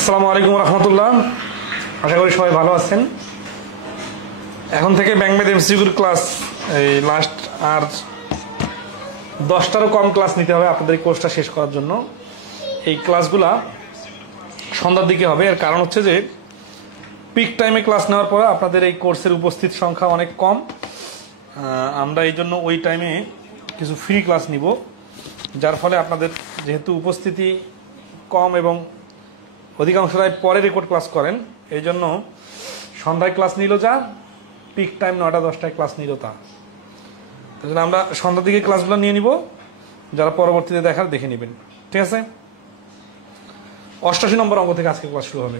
আসসালামু আলাইকুম রহমতুল্লাহ। আশা করি সবাই ভালো আছেন। এখন থেকে ব্যাংক ম্যাথ এমসিকিউর ক্লাস এই লাস্ট আর 10টারও কম ক্লাস নিতে হবে আপনাদের এই কোর্সটা শেষ করার জন্য। এই ক্লাসগুলা সন্ধ্যার দিকে হবে। এর কারণ হচ্ছে যে পিক টাইমে ক্লাস নেওয়ার পরে আপনাদের এই কোর্সের উপস্থিত সংখ্যা অনেক কম। আমরা এই জন্য ওই টাইমে কিছু ফ্রি ক্লাস নিব, যার ফলে আপনাদের যেহেতু উপস্থিতি কম এবং অধিকাংশরাই পরে রেকর্ড ক্লাস করেন, এই জন্য সন্ধ্যায় ক্লাস নিল যা, পিক টাইম 9টা-10টায় ক্লাস নিল তা। তাই জন্য আমরা সন্ধ্যার দিকে ক্লাসগুলো নিয়ে নিব, যারা পরবর্তীতে দেখার দেখে নেবেন। ঠিক আছে? 88 নম্বর অঙ্ক থেকে আজকে ক্লাস শুরু হবে।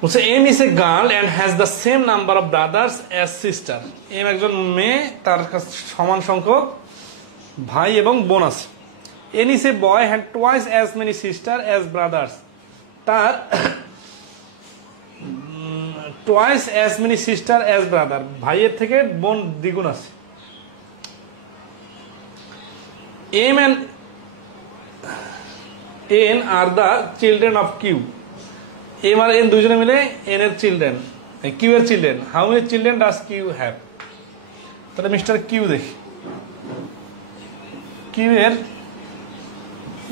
বলছে M is a girl and has the same number of brothers as sister. M একজন মেয়ে, তার কাছে সমান সংখ্যক ভাই এবং বোন আছে। N is a boy had twice as many sister as brothers. তার twice as many sister as brother, ভাইয়ের থেকে বোন দ্বিগুণ আছে। M and N are the children of Q. M আর এন দুজনে মিলে এন এর চিলড্রেন, কিউ এর children. How many children does Q have? তাহলে মিস্টার কিউ দেখি। কিউ এর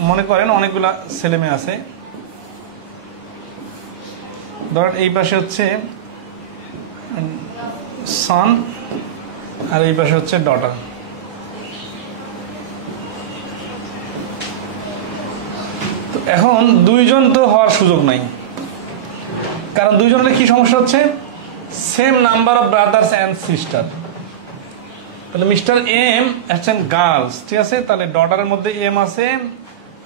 মনে করেন অনেকগুলা ছেলে মেয়ে আছে। ধরেন এই পাশে হচ্ছে সন আর এই পাশে হচ্ছে ডটার। তো এখন দুইজন তো হওয়ার সুযোগ নাই, কারণ দুইজন হলে কি সমস্যা হচ্ছে? Same number of brothers and sister. তাহলে মিস্টার এম হচ্ছেন গার্লস, ঠিক আছে? তাহলে ডটারের মধ্যে এম আছে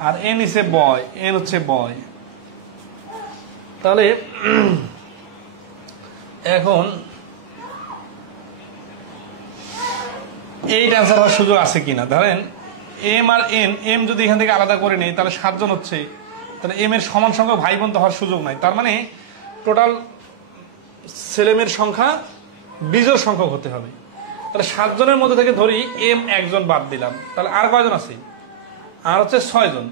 আর N is a boy, N হচ্ছে বয়। তাহলে এখন এইট অ্যান্সার হওয়ার সুযোগ আছে কিনা? ধরেন এম আর এন, এম যদি এখান থেকে আলাদা করে নেই তাহলে 7 জন হচ্ছে। তাহলে এম এর সমান সংখ্যক ভাই বোন তো হওয়ার সুযোগ নাই। তার মানে টোটাল ছেলেমেয়ের সংখ্যা বিজোড় সংখ্যক হতে হবে। তাহলে 7 জনের মধ্যে থেকে ধরি এম একজন বাদ দিলাম, তাহলে আর কয়জন আছে? আর হচ্ছে 6 জন।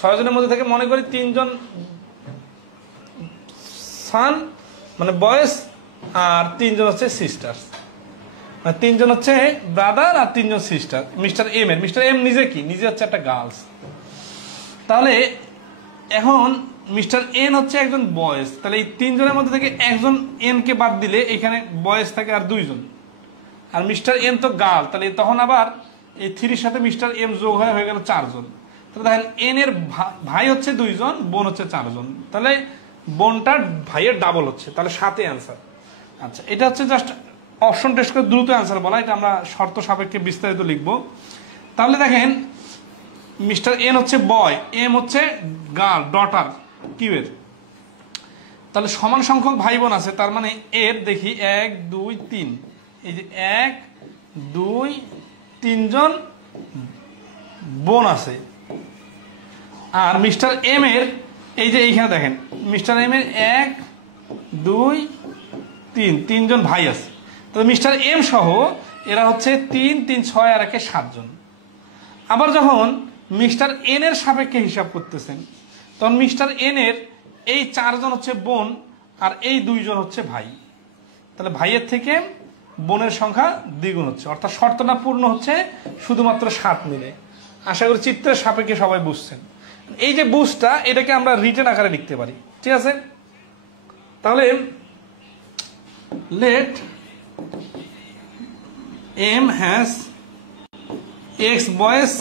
6 জনের মধ্যে থেকে মনে করি 3 জন সান মানে বয়েস আর 3 জন হচ্ছে সিস্টার্স, মানে 3 জন হচ্ছে ব্রাদার আর 3 জন সিস্টার। মিস্টার এম এর, মিস্টার এম নিজে কি? নিজে হচ্ছে একটা গার্লস। তাহলে এখন মিস্টার এন হচ্ছে একজন বয়েস। তাহলে এই 3 জনের মধ্যে থেকে একজন এন কে বাদ দিলে এখানে বয়েস থাকে আর 2 জন। আর মিস্টার এন তো গার্ল, তাহলে তখন আবার এই 3-র সাথে মিস্টার এম যোগ হয়ে গেল 4 জন। তাহলে দেখেন এন এর ভাই হচ্ছে 2 জন, বোন হচ্ছে 4 জন। তাহলে বোনটার ভাইয়ের ডাবল হচ্ছে, তাহলে 7 অ্যান্সার। আচ্ছা, এটা হচ্ছে জাস্ট অপশন টেস্ট করে দ্রুত অ্যান্সার বলা, এটা আমরা শর্ত সাপেক্ষে বিস্তারিত লিখবো। তাহলে দেখেন মিস্টার এন হচ্ছে বয়, এম হচ্ছে গার্ল, ডটার কিউ এর। তাহলে সমান সংখ্যক ভাই বোন আছে, তার মানে এর দেখি 1 2 3, এই যে 1 2 3 জন বোন আছে। আর মিস্টার এম এর এই যে এইখানে দেখেন মিস্টার এম এর 1 2 3 জন ভাই আছে। তাহলে মিস্টার এম সহ এরা হচ্ছে 3 3 6 আর 1 7 জন। আবার যখন মিস্টার এন এর সাপেক্ষে হিসাব করতেছেন, তখন মিস্টার এন এর এই 4 জন হচ্ছে বোন আর এই 2 জন হচ্ছে ভাই। তাহলে ভাইয়ের থেকে বোনের সংখ্যা দ্বিগুণ হচ্ছে, অর্থাৎ শর্তটা পূর্ণ হচ্ছে শুধুমাত্র 7 মিলে। আশা করি চিত্রের সাপেক্ষে সবাই বুঝছেন। এই যে বুঝটা, এটাকে আমরা রিটেন আকারে লিখতে পারি, ঠিক আছে? তাহলে let M has x boys,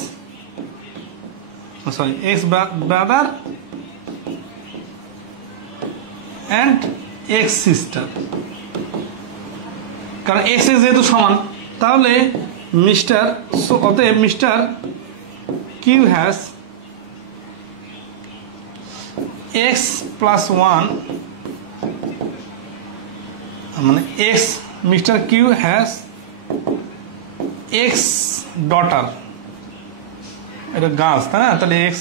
sorry x brother and x sister. কারণ এক্স এক্স যেহেতু সমান, তাহলে মিস্টার অতএব mister Q has x plus 1, মানে x, মিস্টার কিউ হ্যাজ x ডটার, এটা গার্লস, তাই না? তাহলে x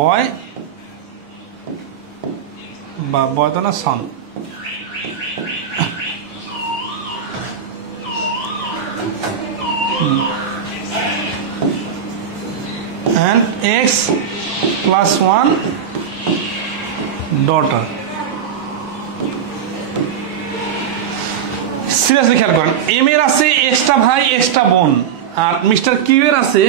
বয় বা বয় তো না, son. and x plus 1 daughter. Seriously খেয়াল করেন, এম এর আছে এক্সট্রা ভাই এক্সট্রা বোন, আর মিস্টার কিউ এর আছে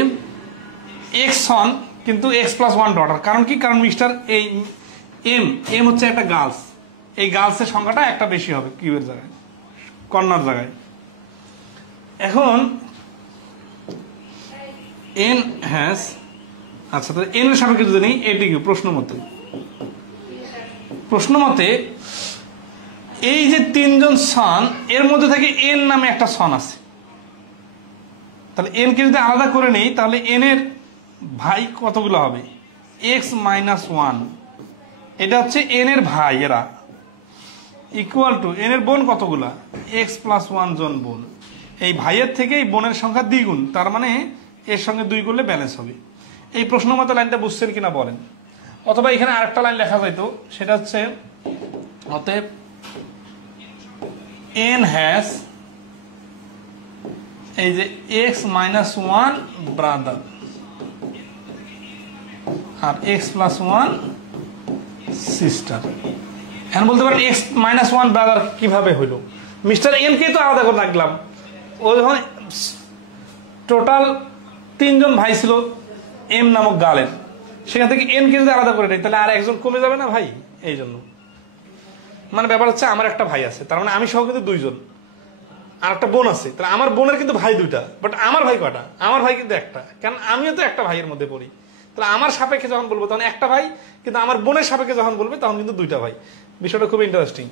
এক্স সন কিন্তু এক্স প্লাস ওয়ান ডটার। কারণ কি? কারণ মিস্টার এই এম হচ্ছে একটা গার্লস, এই গার্লসের সংখ্যাটা একটা বেশি হবে কিউ এর জায়গায়, কর্নার জায়গায়। এখন এন হ্যাজ, আচ্ছা তাহলে এন এর সাপেক্ষে যদি নেই এটি কি প্রশ্ন মতে এই যে তিনজন সন এর মধ্যে থেকে এন নামে একটা সন আছে, তাহলে এন কে যদি আলাদা করে নেই তাহলে এন এর ভাই কতগুলো হবে? এক্স মাইনাস ওয়ান, এটা হচ্ছে এন এর ভাই এরা, ইকুয়াল টু এন এর বোন কতগুলা? এক্স প্লাস ওয়ান জন বোন। এই ভাইয়ের থেকে এই বোনের সংখ্যা দ্বিগুণ, তার মানে এর সঙ্গে 2 করলে ব্যালেন্স হবে। এই প্রশ্ন মতো লাইনটা বুঝছেন কিনা বলেন? অথবা এখানে আরেকটা লাইন লেখা যাইতো, সেটা হচ্ছে অতএব এন হ্যাজ এই যে এক্স মাইনাস ওয়ান ব্রাদার আর এক্স প্লাস ওয়ান সিস্টার। এখন বলতে পারেন এক্স মাইনাস ওয়ান ব্রাদার কিভাবে হইল? মিস্টার এন কে তো আলাদা করে রাখলাম, ও যখন টোটাল 3 জন ভাই ছিল এম নামক গালের, সেখান থেকে এন কে যদি আলাদা করে নেই তাহলে আর একজন কমে যাবে না ভাই? এই জন্য মানে ব্যাপার হচ্ছে আমার একটা ভাই আছে, তার মানে আমি সহ কিন্তু 2 জন, আর একটা বোন আছে, তাহলে আমার বোনের কিন্তু ভাই 2টা, বাট আমার ভাই কটা? আমার ভাই কিন্তু একটা, কারণ আমিও তো একটা ভাইয়ের মধ্যে পড়ি। তাহলে আমার সাপেক্ষে যখন বলবো তখন একটা ভাই, কিন্তু আমার বোনের সাপেক্ষে যখন বলবে তখন কিন্তু 2টা ভাই। বিষয়টা খুব ইন্টারেস্টিং।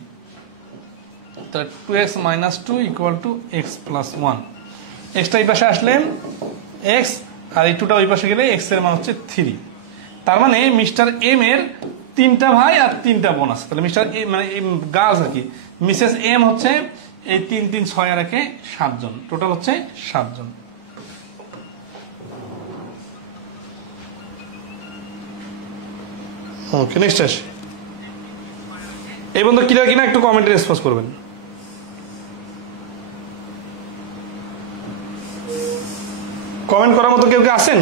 তাহলে 2x minus 2 equal to x plus one. Extra এই পাশে আসলে এক্স, আর এই 2টা ওই পাশে গেলে এক্স এর মান হচ্ছে 3। তার মানে মিস্টার এম এর 3টা ভাই আর 3টা বোন আছে। তাহলে মিস্টার মানে গার্লস আর কি, মিসেস এম হচ্ছে এই 3 3 6 আর 1 7 জন, টোটাল হচ্ছে 7 জন। ওকে, নেক্সট আসে। এই বন্ধু ক্লিয়ার কিনা একটু কমেন্টে রেসপন্স করবেন। কমেন্ট করার মতো কেউ আছেন?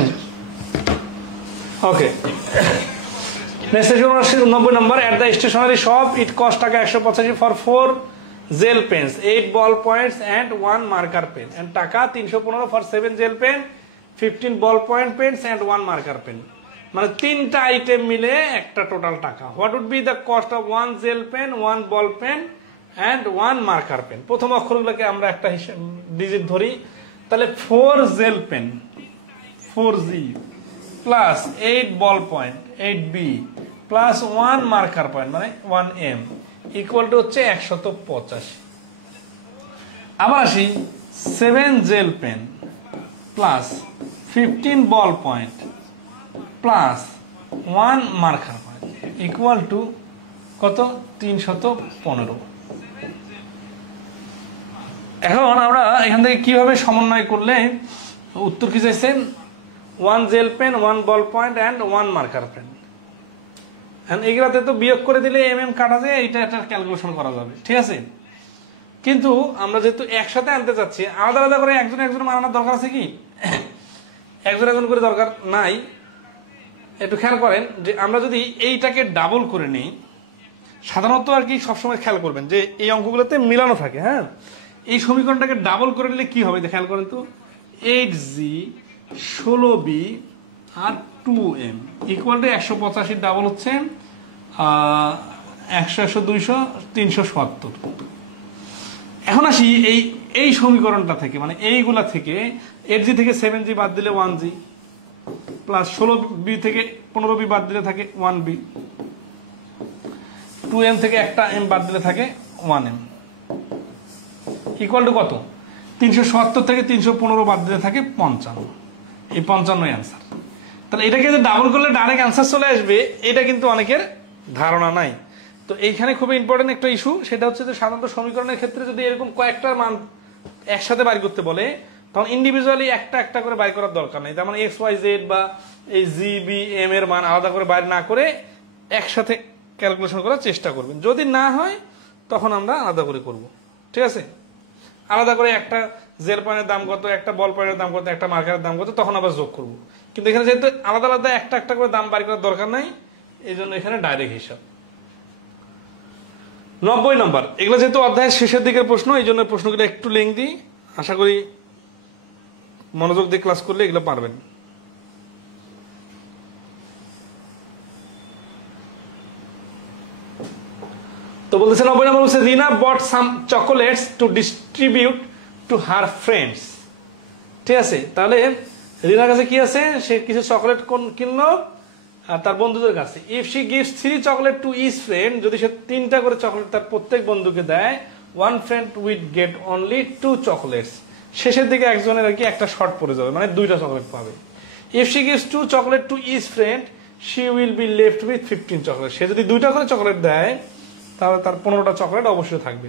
ওকে, নেক্সট 90 নম্বর। At the stationery shop it cost টাকা 185 for 4 gel pens, 8 ball points and 1 marker pen, and টাকা 315 for 7 gel pen, 15 ball point pens and 1 marker pen. মানে 3টা আইটেম মিলে একটা টোটাল টাকা। What would be the cost of 1 gel pen, 1 ball pen and 1 marker pen? প্রথম অক্ষরগুলোকে আমরা একটা ডিজিট ধরি, তাহলে 4 gel pen 4G plus 8 ballpoint 8B plus 1 marker point মানে 1M ইকুয়াল টু হচ্ছে 185। আবার আসি 7 gel pen plus 15 ball point plus 1 marker point equal to কত? 315। এখন আমরা এখান থেকে কিভাবে সমন্বয় করলে উত্তর কি চাইছেন? 1 gel pen, 1 ballpoint and 1 marker pen. এগুলাতে তো বিয়োগ করে দিলে এম কাটা যায়, এটা একটা ক্যালকুলেশন করা যাবে, ঠিক আছে। কিন্তু আমরা যেহেতু একসাথে আনতে চাচ্ছি, আলাদা আলাদা করে একজন একজন মানানোর দরকার আছে কি? একজন করে দরকার নাই। একটু খেয়াল করেন যে আমরা যদি এইটাকে ডাবল করে নিই, সাধারণত আর কি সবসময় খেয়াল করবেন যে এই অঙ্কগুলোতে মিলানো থাকে। হ্যাঁ, এই সমীকরণটাকে ডাবল করে নিলে কি হবে খেয়াল করেন তো। 8G 16B R 2M equal to 185 double হচ্ছে 100 100 200 370। এখন আসি এই সমীকরণটা থেকে, মানে এইগুলা থেকে 8G থেকে 7G বাদ দিলে 1G প্লাস 16B থেকে 15B বাদ দিলে থাকে 1B, 2M থেকে একটা M বাদ দিলে থাকে 1M ইকুয়াল টু কত? 370 থেকে 315 বাদ দিলে থাকে 55। এই 55 অ্যান্সার। তাহলে এটাকে যে ডাবল করলে ডাইরেক্ট অ্যান্সার চলে আসবে, এটা কিন্তু অনেকের ধারণা নাই। তো এইখানে খুবই ইম্পর্টেন্ট একটা ইস্যু, সেটা হচ্ছে যে সাধারণত সমীকরণের ক্ষেত্রে যদি এরকম কয়েকটা মান একসাথে বাইর করতে বলে, তখন ইন্ডিভিজুয়ালি একটা একটা করে বাইর করার দরকার নেই। তার মানে XYZ বা এই GBM এর মান আলাদা করে বাইর না করে একসাথে ক্যালকুলেশন করার চেষ্টা করবেন। যদি না হয় তখন আমরা আলাদা করে করব, ঠিক আছে। আলাদা করে একটা জেল পয়েন্টের দাম কত, একটা বল পয়েন্টের দাম কত, একটা মার্কারের দাম কত, তখন আবার যোগ করব। কিন্তু এখানে যেহেতু আলাদা আলাদা একটা একটা করে দাম বাইর করার দরকার নাই, এই জন্য এখানে ডাইরেক্ট হিসাব। 90 নম্বর। এগুলো যেহেতু অধ্যায়ের শেষের দিকের প্রশ্ন, এই জন্য প্রশ্নগুলো একটু লেংদি, আশা করি মনোযোগ দিয়ে ক্লাস করলে এগুলো পারবেন। তো বলতেছে 90 নম্বর বলছে Rina bought some chocolates to distribute to her friends. ঠিক আছে, তাহলে রিনার কাছে কি আছে, সে কিছু চকলেট কিনলো আর তার বন্ধুদের কাছে। If she gives 3 chocolate to each friend, যদি সে 3টা করে চকলেট তার প্রত্যেক বন্ধুকে দেয়, one friend will get only 2 chocolates. শেষের দিকে একজনের আর কি একটা শর্ট পড়ে যাবে, মানে 2টা চকলেট পাবে। If she gives 2 chocolate to each friend, she will be left with 15 chocolate. সে যদি 2টা করে চকলেট দেয় তাহলে তার 15টা চকলেট অবশ্যই থাকবে।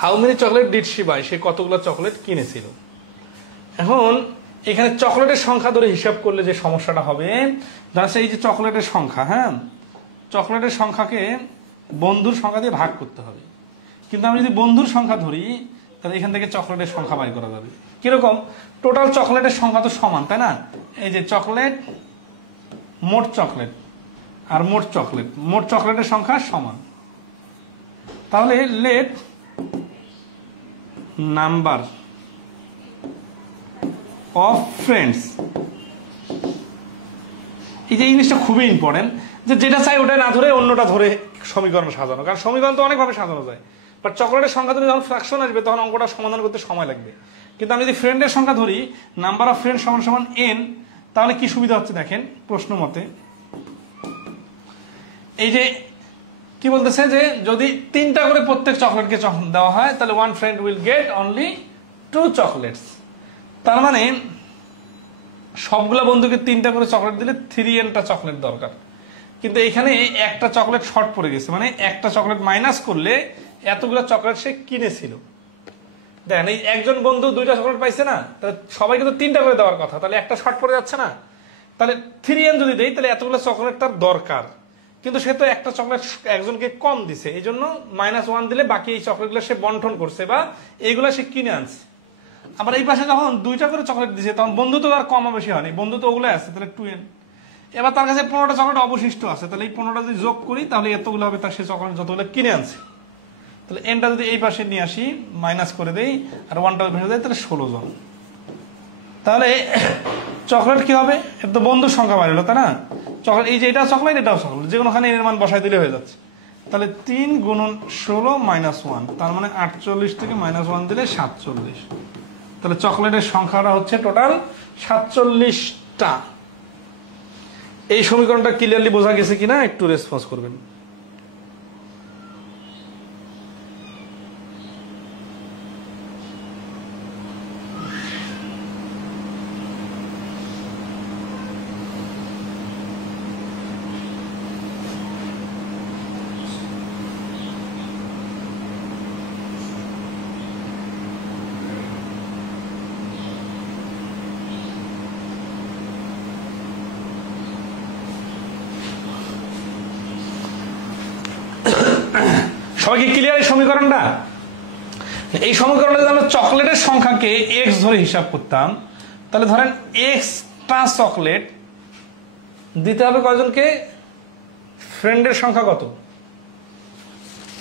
How many chocolate did she buy, সে কতগুলো চকলেট কিনেছিল। এখন এখানে চকলেটের সংখ্যা ধরে হিসাব করলে যে সমস্যাটা হবে, ধরা এই যে চকলেটের সংখ্যা, হ্যাঁ, চকলেটের সংখ্যাকে বন্ধুর সংখ্যা দিয়ে ভাগ করতে হবে। কিন্তু আমি যদি বন্ধুর সংখ্যা ধরি তাহলে এখান থেকে চকলেটের সংখ্যা বাই করা যাবে। কিরকম, টোটাল চকলেটের সংখ্যা তো সমান, তাই না? এই যে চকলেট, মোট চকলেট আর মোট চকলেটের সংখ্যা সমান। তাহলে লেট নাম্বার অফ ফ্রেন্ডস, এই যে জিনিসটা খুবই ইম্পর্টেন্ট, যে যেটা চাই ওটা না ধরে অন্যটা ধরে সমীকরণ সাজানো, কারণ সমীকরণ তো অনেকভাবে সাজানো যায়। বাট চকলেটের সংখ্যা ধরে যখন ফ্র্যাকশন আসবে তখন অঙ্কটা সমাধান করতে সময় লাগবে। কিন্তু আমি যদি ফ্রেন্ডের সংখ্যা ধরি, নাম্বার অফ ফ্রেন্ড সমান সমান n, তাহলে কি সুবিধা হচ্ছে দেখেন প্রশ্ন মতে। এই যে কি বলতেছে, যে যদি 3টা করে প্রত্যেক চকলেটকে দেওয়া হয় তাহলে one friend will get only 2 chocolates. তার মানে সবগুলা বন্ধুকে 3টা করে চকলেট দিলে 3n চকলেট দরকার। কিন্তু এখানে একটা চকলেট শর্ট পড়ে গেছে, মানে একটা চকলেট মাইনাস করলে এতগুলো চকলেট সে কিনেছিল। দেখেন এই একজন বন্ধু 2টা চকলেট পাইছে না, তাহলে সবাইকে তো 3টা করে দেওয়ার কথা, তাহলে একটা শর্ট পড়ে যাচ্ছে না। তাহলে 3n যদি দেই তাহলে এতগুলো চকলেট তার দরকার, কিন্তু সে তো একটা চকলেট একজনকে কম দিছে, এই জন্য -1 দিলে বাকি এই চকলেটগুলো সে বন্টন করছে বা এইগুলা সে কিনে আনছে। আবার এই পাশে যখন 2টা করে চকলেট দিছে তখন বন্ধু তো আর কম বেশি হয়নি, বন্ধু তো ওগুলো আছে, তাহলে 2n। এবার তার কাছে 15টা চকলেট অবশিষ্ট আছে, তাহলে এই 15টা যদি যোগ করি তাহলে এতগুলো হবে তার সে চকলেট যতগুলো কিনে আনছে। তাহলে এনটা যদি এই পাশে নিয়ে আসি, মাইনাস করে দেই আর 1টা ভেঙে দেয়, তাহলে 16 জন। তাহলে চকলেট কি হবে, এটা তো বন্ধুর সংখ্যা বাড়লো, তাই না? চকলেট এই যে এটাও চকলেট এটাও চকলেট, যে কোনোখানে এর মান বসাই দিলে হয়ে যাচ্ছে। তাহলে 3 গুণন 16 -1, তার মানে 48 থেকে -1 দিলে 47। তাহলে চকলেটের সংখ্যাটা হচ্ছে টোটাল 47টা। এই সমীকরণটা ক্লিয়ারলি বোঝা গেছে কিনা একটু রেসপন্স করবেন। সবাই কি ক্লিয়ার এই সমীকরণটা? এই সমীকরণে যদি আমরা চকলেটের সংখ্যাকে x ধরে হিসাব করতাম, তাহলে ধরেন xটা চকলেট দিতে হবে কয়জনকে, ফ্রেন্ডের সংখ্যা কত,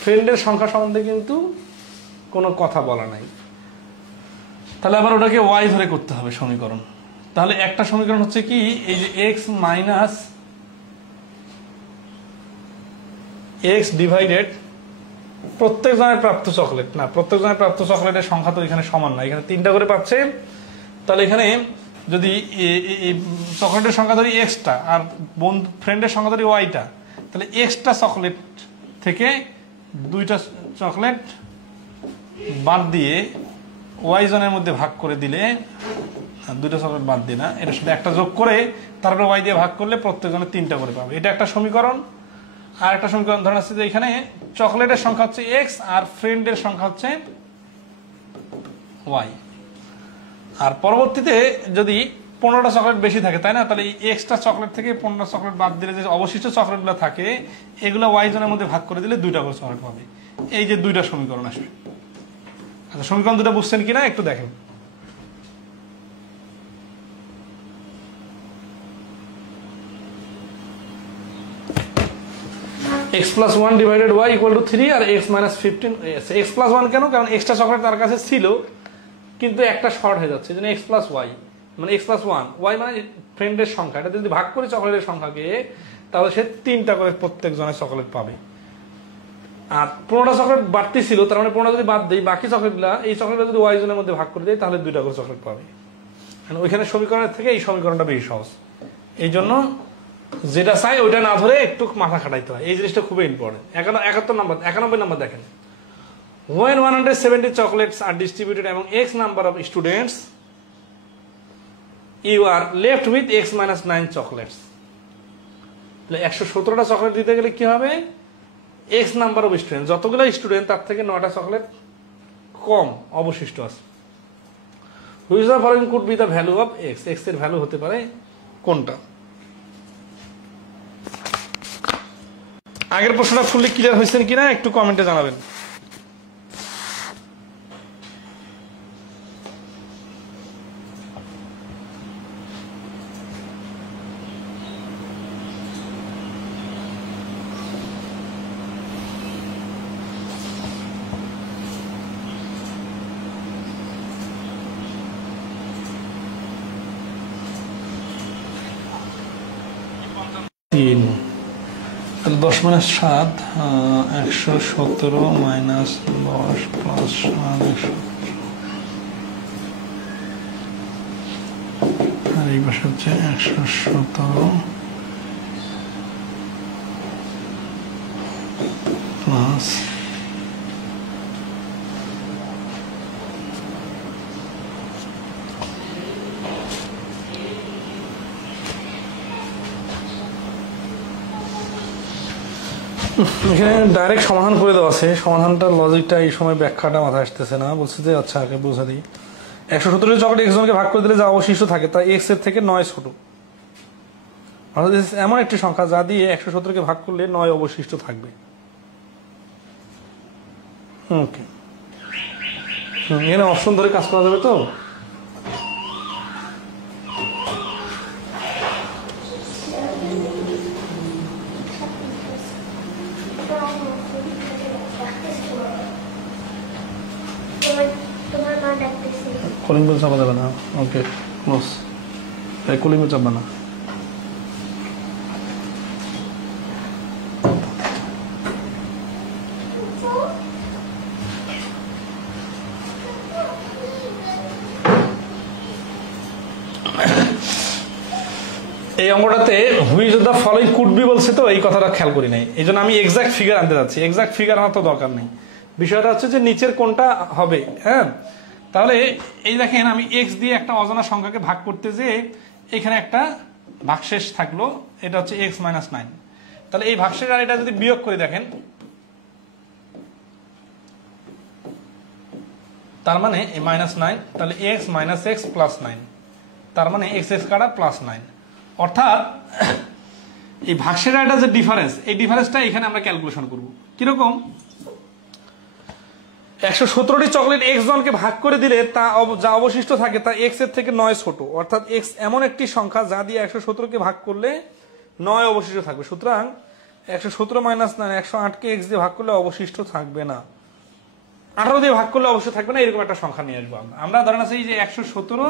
ফ্রেন্ডের সংখ্যা সম্বন্ধে কিন্তু কোনো কথা বলা নাই। তাহলে আবার ওটাকে y ধরে করতে হবে সমীকরণ। তাহলে একটা সমীকরণ হচ্ছে কি, এই যে x মাইনাস x ডিভাইডেড প্রত্যেক জনের প্রাপ্ত চকলেট, না প্রত্যেক জনের প্রাপ্ত চকলেটের সংখ্যা তো এখানে সমান না, এখানে 3টা করে পাচ্ছে। তাহলে এখানে যদি চকলেটের সংখ্যা ধরি এক্সটা আর বন্ধু ফ্রেন্ডের সংখ্যা ধরি ওয়াইটা, তাহলে এক্সটা চকলেট থেকে 2টা চকলেট বাদ দিয়ে ওয়াই জনের মধ্যে ভাগ করে দিলে, 2টা চকলেট বাদ দিয়ে না, এটার সাথে একটা যোগ করে তারপরে ওয়াই দিয়ে ভাগ করলে প্রত্যেক জনের 3টা করে পাবে। এটা একটা সমীকরণ। আর একটা সমীকরণ ধরে আসছে যে এখানে চকলেটের সংখ্যা হচ্ছে এক্স আর ফ্রেন্ডের সংখ্যা হচ্ছে ওয়াই। আর পরবর্তীতে যদি 15টা চকলেট বেশি থাকে, তাই না, তাহলে এই এক্সট্রা চকলেট থেকে 15টা চকলেট বাদ দিলে যে অবশিষ্ট চকলেটগুলো থাকে এগুলো ওয়াই জনের মধ্যে ভাগ করে দিলে 2টা করে চকলেট পাবে। এই যে 2টা সমীকরণ আসবে। আচ্ছা, সমীকরণ 2টা বুঝছেন কিনা একটু দেখেন। X plus one divided y equal to 3 আর x minus 15। X plus one কেন? কারণ এক্সট্রা চকলেট তার কাছে ছিল, কিন্তু একটা শর্ট হয়ে যাচ্ছে, এই জন্য এক্স প্লাস ওয়াই, মানে এক্স প্লাস ওয়ান, ওয়াই মানে ফ্রেন্ডের সংখ্যা। এটা যদি ভাগ করি চকলেটের সংখ্যাকে, তাহলে সে 3টা করে প্রত্যেক জনের চকলেট পাবে। আর 15টা চকলেট বাড়তি ছিল, তার মানে 15টা যদি বাদ দিই, বাকি চকলেটগুলা, এই চকলেটটা যদি ওয়াই জনের মধ্যে ভাগ করে দিই, তাহলে 2টা করে চকলেট পাবে। ওইখানে সমীকরণের থেকে এই সমীকরণটা বেশি সহজ। এই জন্য যেটা চাই ওইটা না ধরে একটু মাথা খাটাইতে হয়, এই জিনিসটা খুবই ইম্পর্টেন্ট। 91 নাম্বার দেখেন, when 170 chocolates are distributed among x number of students, you are left with x minus 9 chocolates. 117টা chocolate দিতে গেলে কি হবে? x নাম্বার অফ স্টুডেন্ট, যতগুলো স্টুডেন্ট তার থেকে 9টা চকলেট কম অবশিষ্ট আছে। Which of the following could be the value of x? x এর ভ্যালু হতে পারে কোনটা? আগের প্রশ্নটা ফুললি ক্লিয়ার হয়েছেন কিনা একটু কমেন্টে জানাবেন। তিন, 10 - 7, 117 - 10 + 7, আর এই পাশে হচ্ছে 117 প্লাস এখানে ডাইরেক্ট সমাধান করে দেওয়া আছে। সমাধানটার লজিকটা এই সময় ব্যাখ্যাটা মাথায় আসতেছে না। বলছে যে আচ্ছা আগে বোঝা দিই, 117 চকলেট x জনকে ভাগ করে দিলে যা অবশিষ্ট থাকে তা x এর থেকে 9 ছোট। অর্থাৎ এমন একটি সংখ্যা যা দিয়ে 117কে ভাগ করলে 9 অবশিষ্ট থাকবে। ওকে, এখানে অপশন ধরে কাজ করা যাবে তো? কলিং বেল চাপা যাবে না। Okay, close. তাই কলিং বেল চাপবে না। এই অঙ্কটাতে which of the following could be বলছে, তো এই কথাটা খেয়াল করি নাই, এই জন্য আমি এক্সাক্ট ফিগার আনতে যাচ্ছি। এক্সাক্ট ফিগার আমার তো দরকার নেই, বিষয়টা হচ্ছে যে নিচের কোনটা হবে। হ্যাঁ, তাহলে এই দেখেন আমি এক্স দিয়ে একটা অজানা সংখ্যাকে ভাগ করতে যে এখানে একটা ভাগশেষ থাকলো, এটা হচ্ছে এক্স মাইনাস 9। তাহলে এই ভাগশেষ আর এটা যদি বিয়োগ করে দেখেন, তার মানে -9, তাহলে x - x + 9, তার মানে x কাটা +9। অর্থাৎ এই ভাগশেষ আর এটা যে ডিফারেন্স, এই ডিফারেন্সটা এখানে আমরা ক্যালকুলেশন করব। কিরকম? 117টি চকলেট x জনকে ভাগ করে দিলে তা যা অবশিষ্ট থাকে তা x এর থেকে 9 ছোট। অর্থাৎ x এমন একটি সংখ্যা যা দিয়ে 117কে ভাগ করলে 9 অবশিষ্ট থাকবে। সুতরাং 117 - 9, 108কে x দিয়ে ভাগ করলে অবশিষ্ট থাকবে না, 18 দিয়ে ভাগ করলে অবশ্যই থাকবে না, এরকম একটা সংখ্যা নিয়ে আসবো আমরা। ধরেন আছে এই যে 117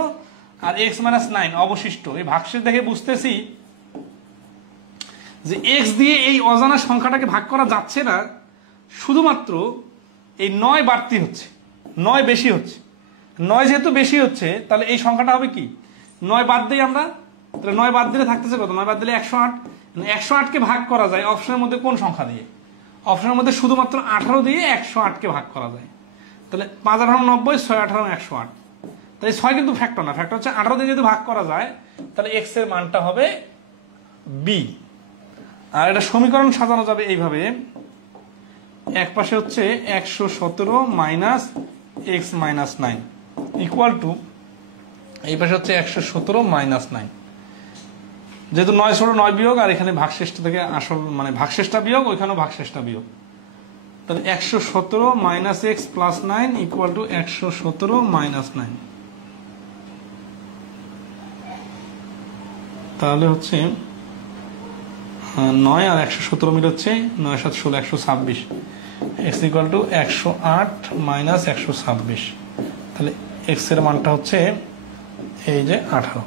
আর x - 9 অবশিষ্ট, এই ভাগশেষ দেখে বুঝতেছি যে x দিয়ে এই অজানা সংখ্যাটাকে ভাগ করা যাচ্ছে না, শুধুমাত্র এই 9 বাড়তি হচ্ছে, 9 বেশি হচ্ছে। 9 যেহেতু বেশি হচ্ছে, তাহলে এই সংখ্যাটা হবে কি? 9 বাদ দিই আমরা, তাহলে 9 বাদ দিলে থাকতেছে কত? 9 বাদ দিলে 108। 108কে ভাগ করা যায় অপশনের মধ্যে কোন সংখ্যা দিয়ে? অপশনের মধ্যে শুধুমাত্র 18 দিয়ে 108কে ভাগ করা যায়। তাহলে 5 × 8 = 90, 6 × 18 = 108। তাই 6 কিন্তু ফ্যাক্টর না, ফ্যাক্টর হচ্ছে 18 দিয়ে যদি ভাগ করা যায়, তাহলে x এর মানটা হবে b। আর এটা সমীকরণ সাজানো যাবে এইভাবে, এক পাশে হচ্ছে 117 - x - 9 ইকুয়াল টু এই পাশে হচ্ছে 117 - 9। যেহেতু 9 ছোট 9 বিয়োগ, আর এখানে ভাগশেষটা থেকে আসল মানে ভাগশেষটা বিয়োগ, ওইখানেও ভাগশেষটা বিয়োগ। তাহলে 117 - x + 9 ইকুয়াল টু 117 - 9। তাহলে হচ্ছে 9 আর 117 মিলে হচ্ছে 9 7 16 126, x ইকুয়াল টু 108 মাইনাস 126, তাহলে x এর মানটা হচ্ছে এই যে 18।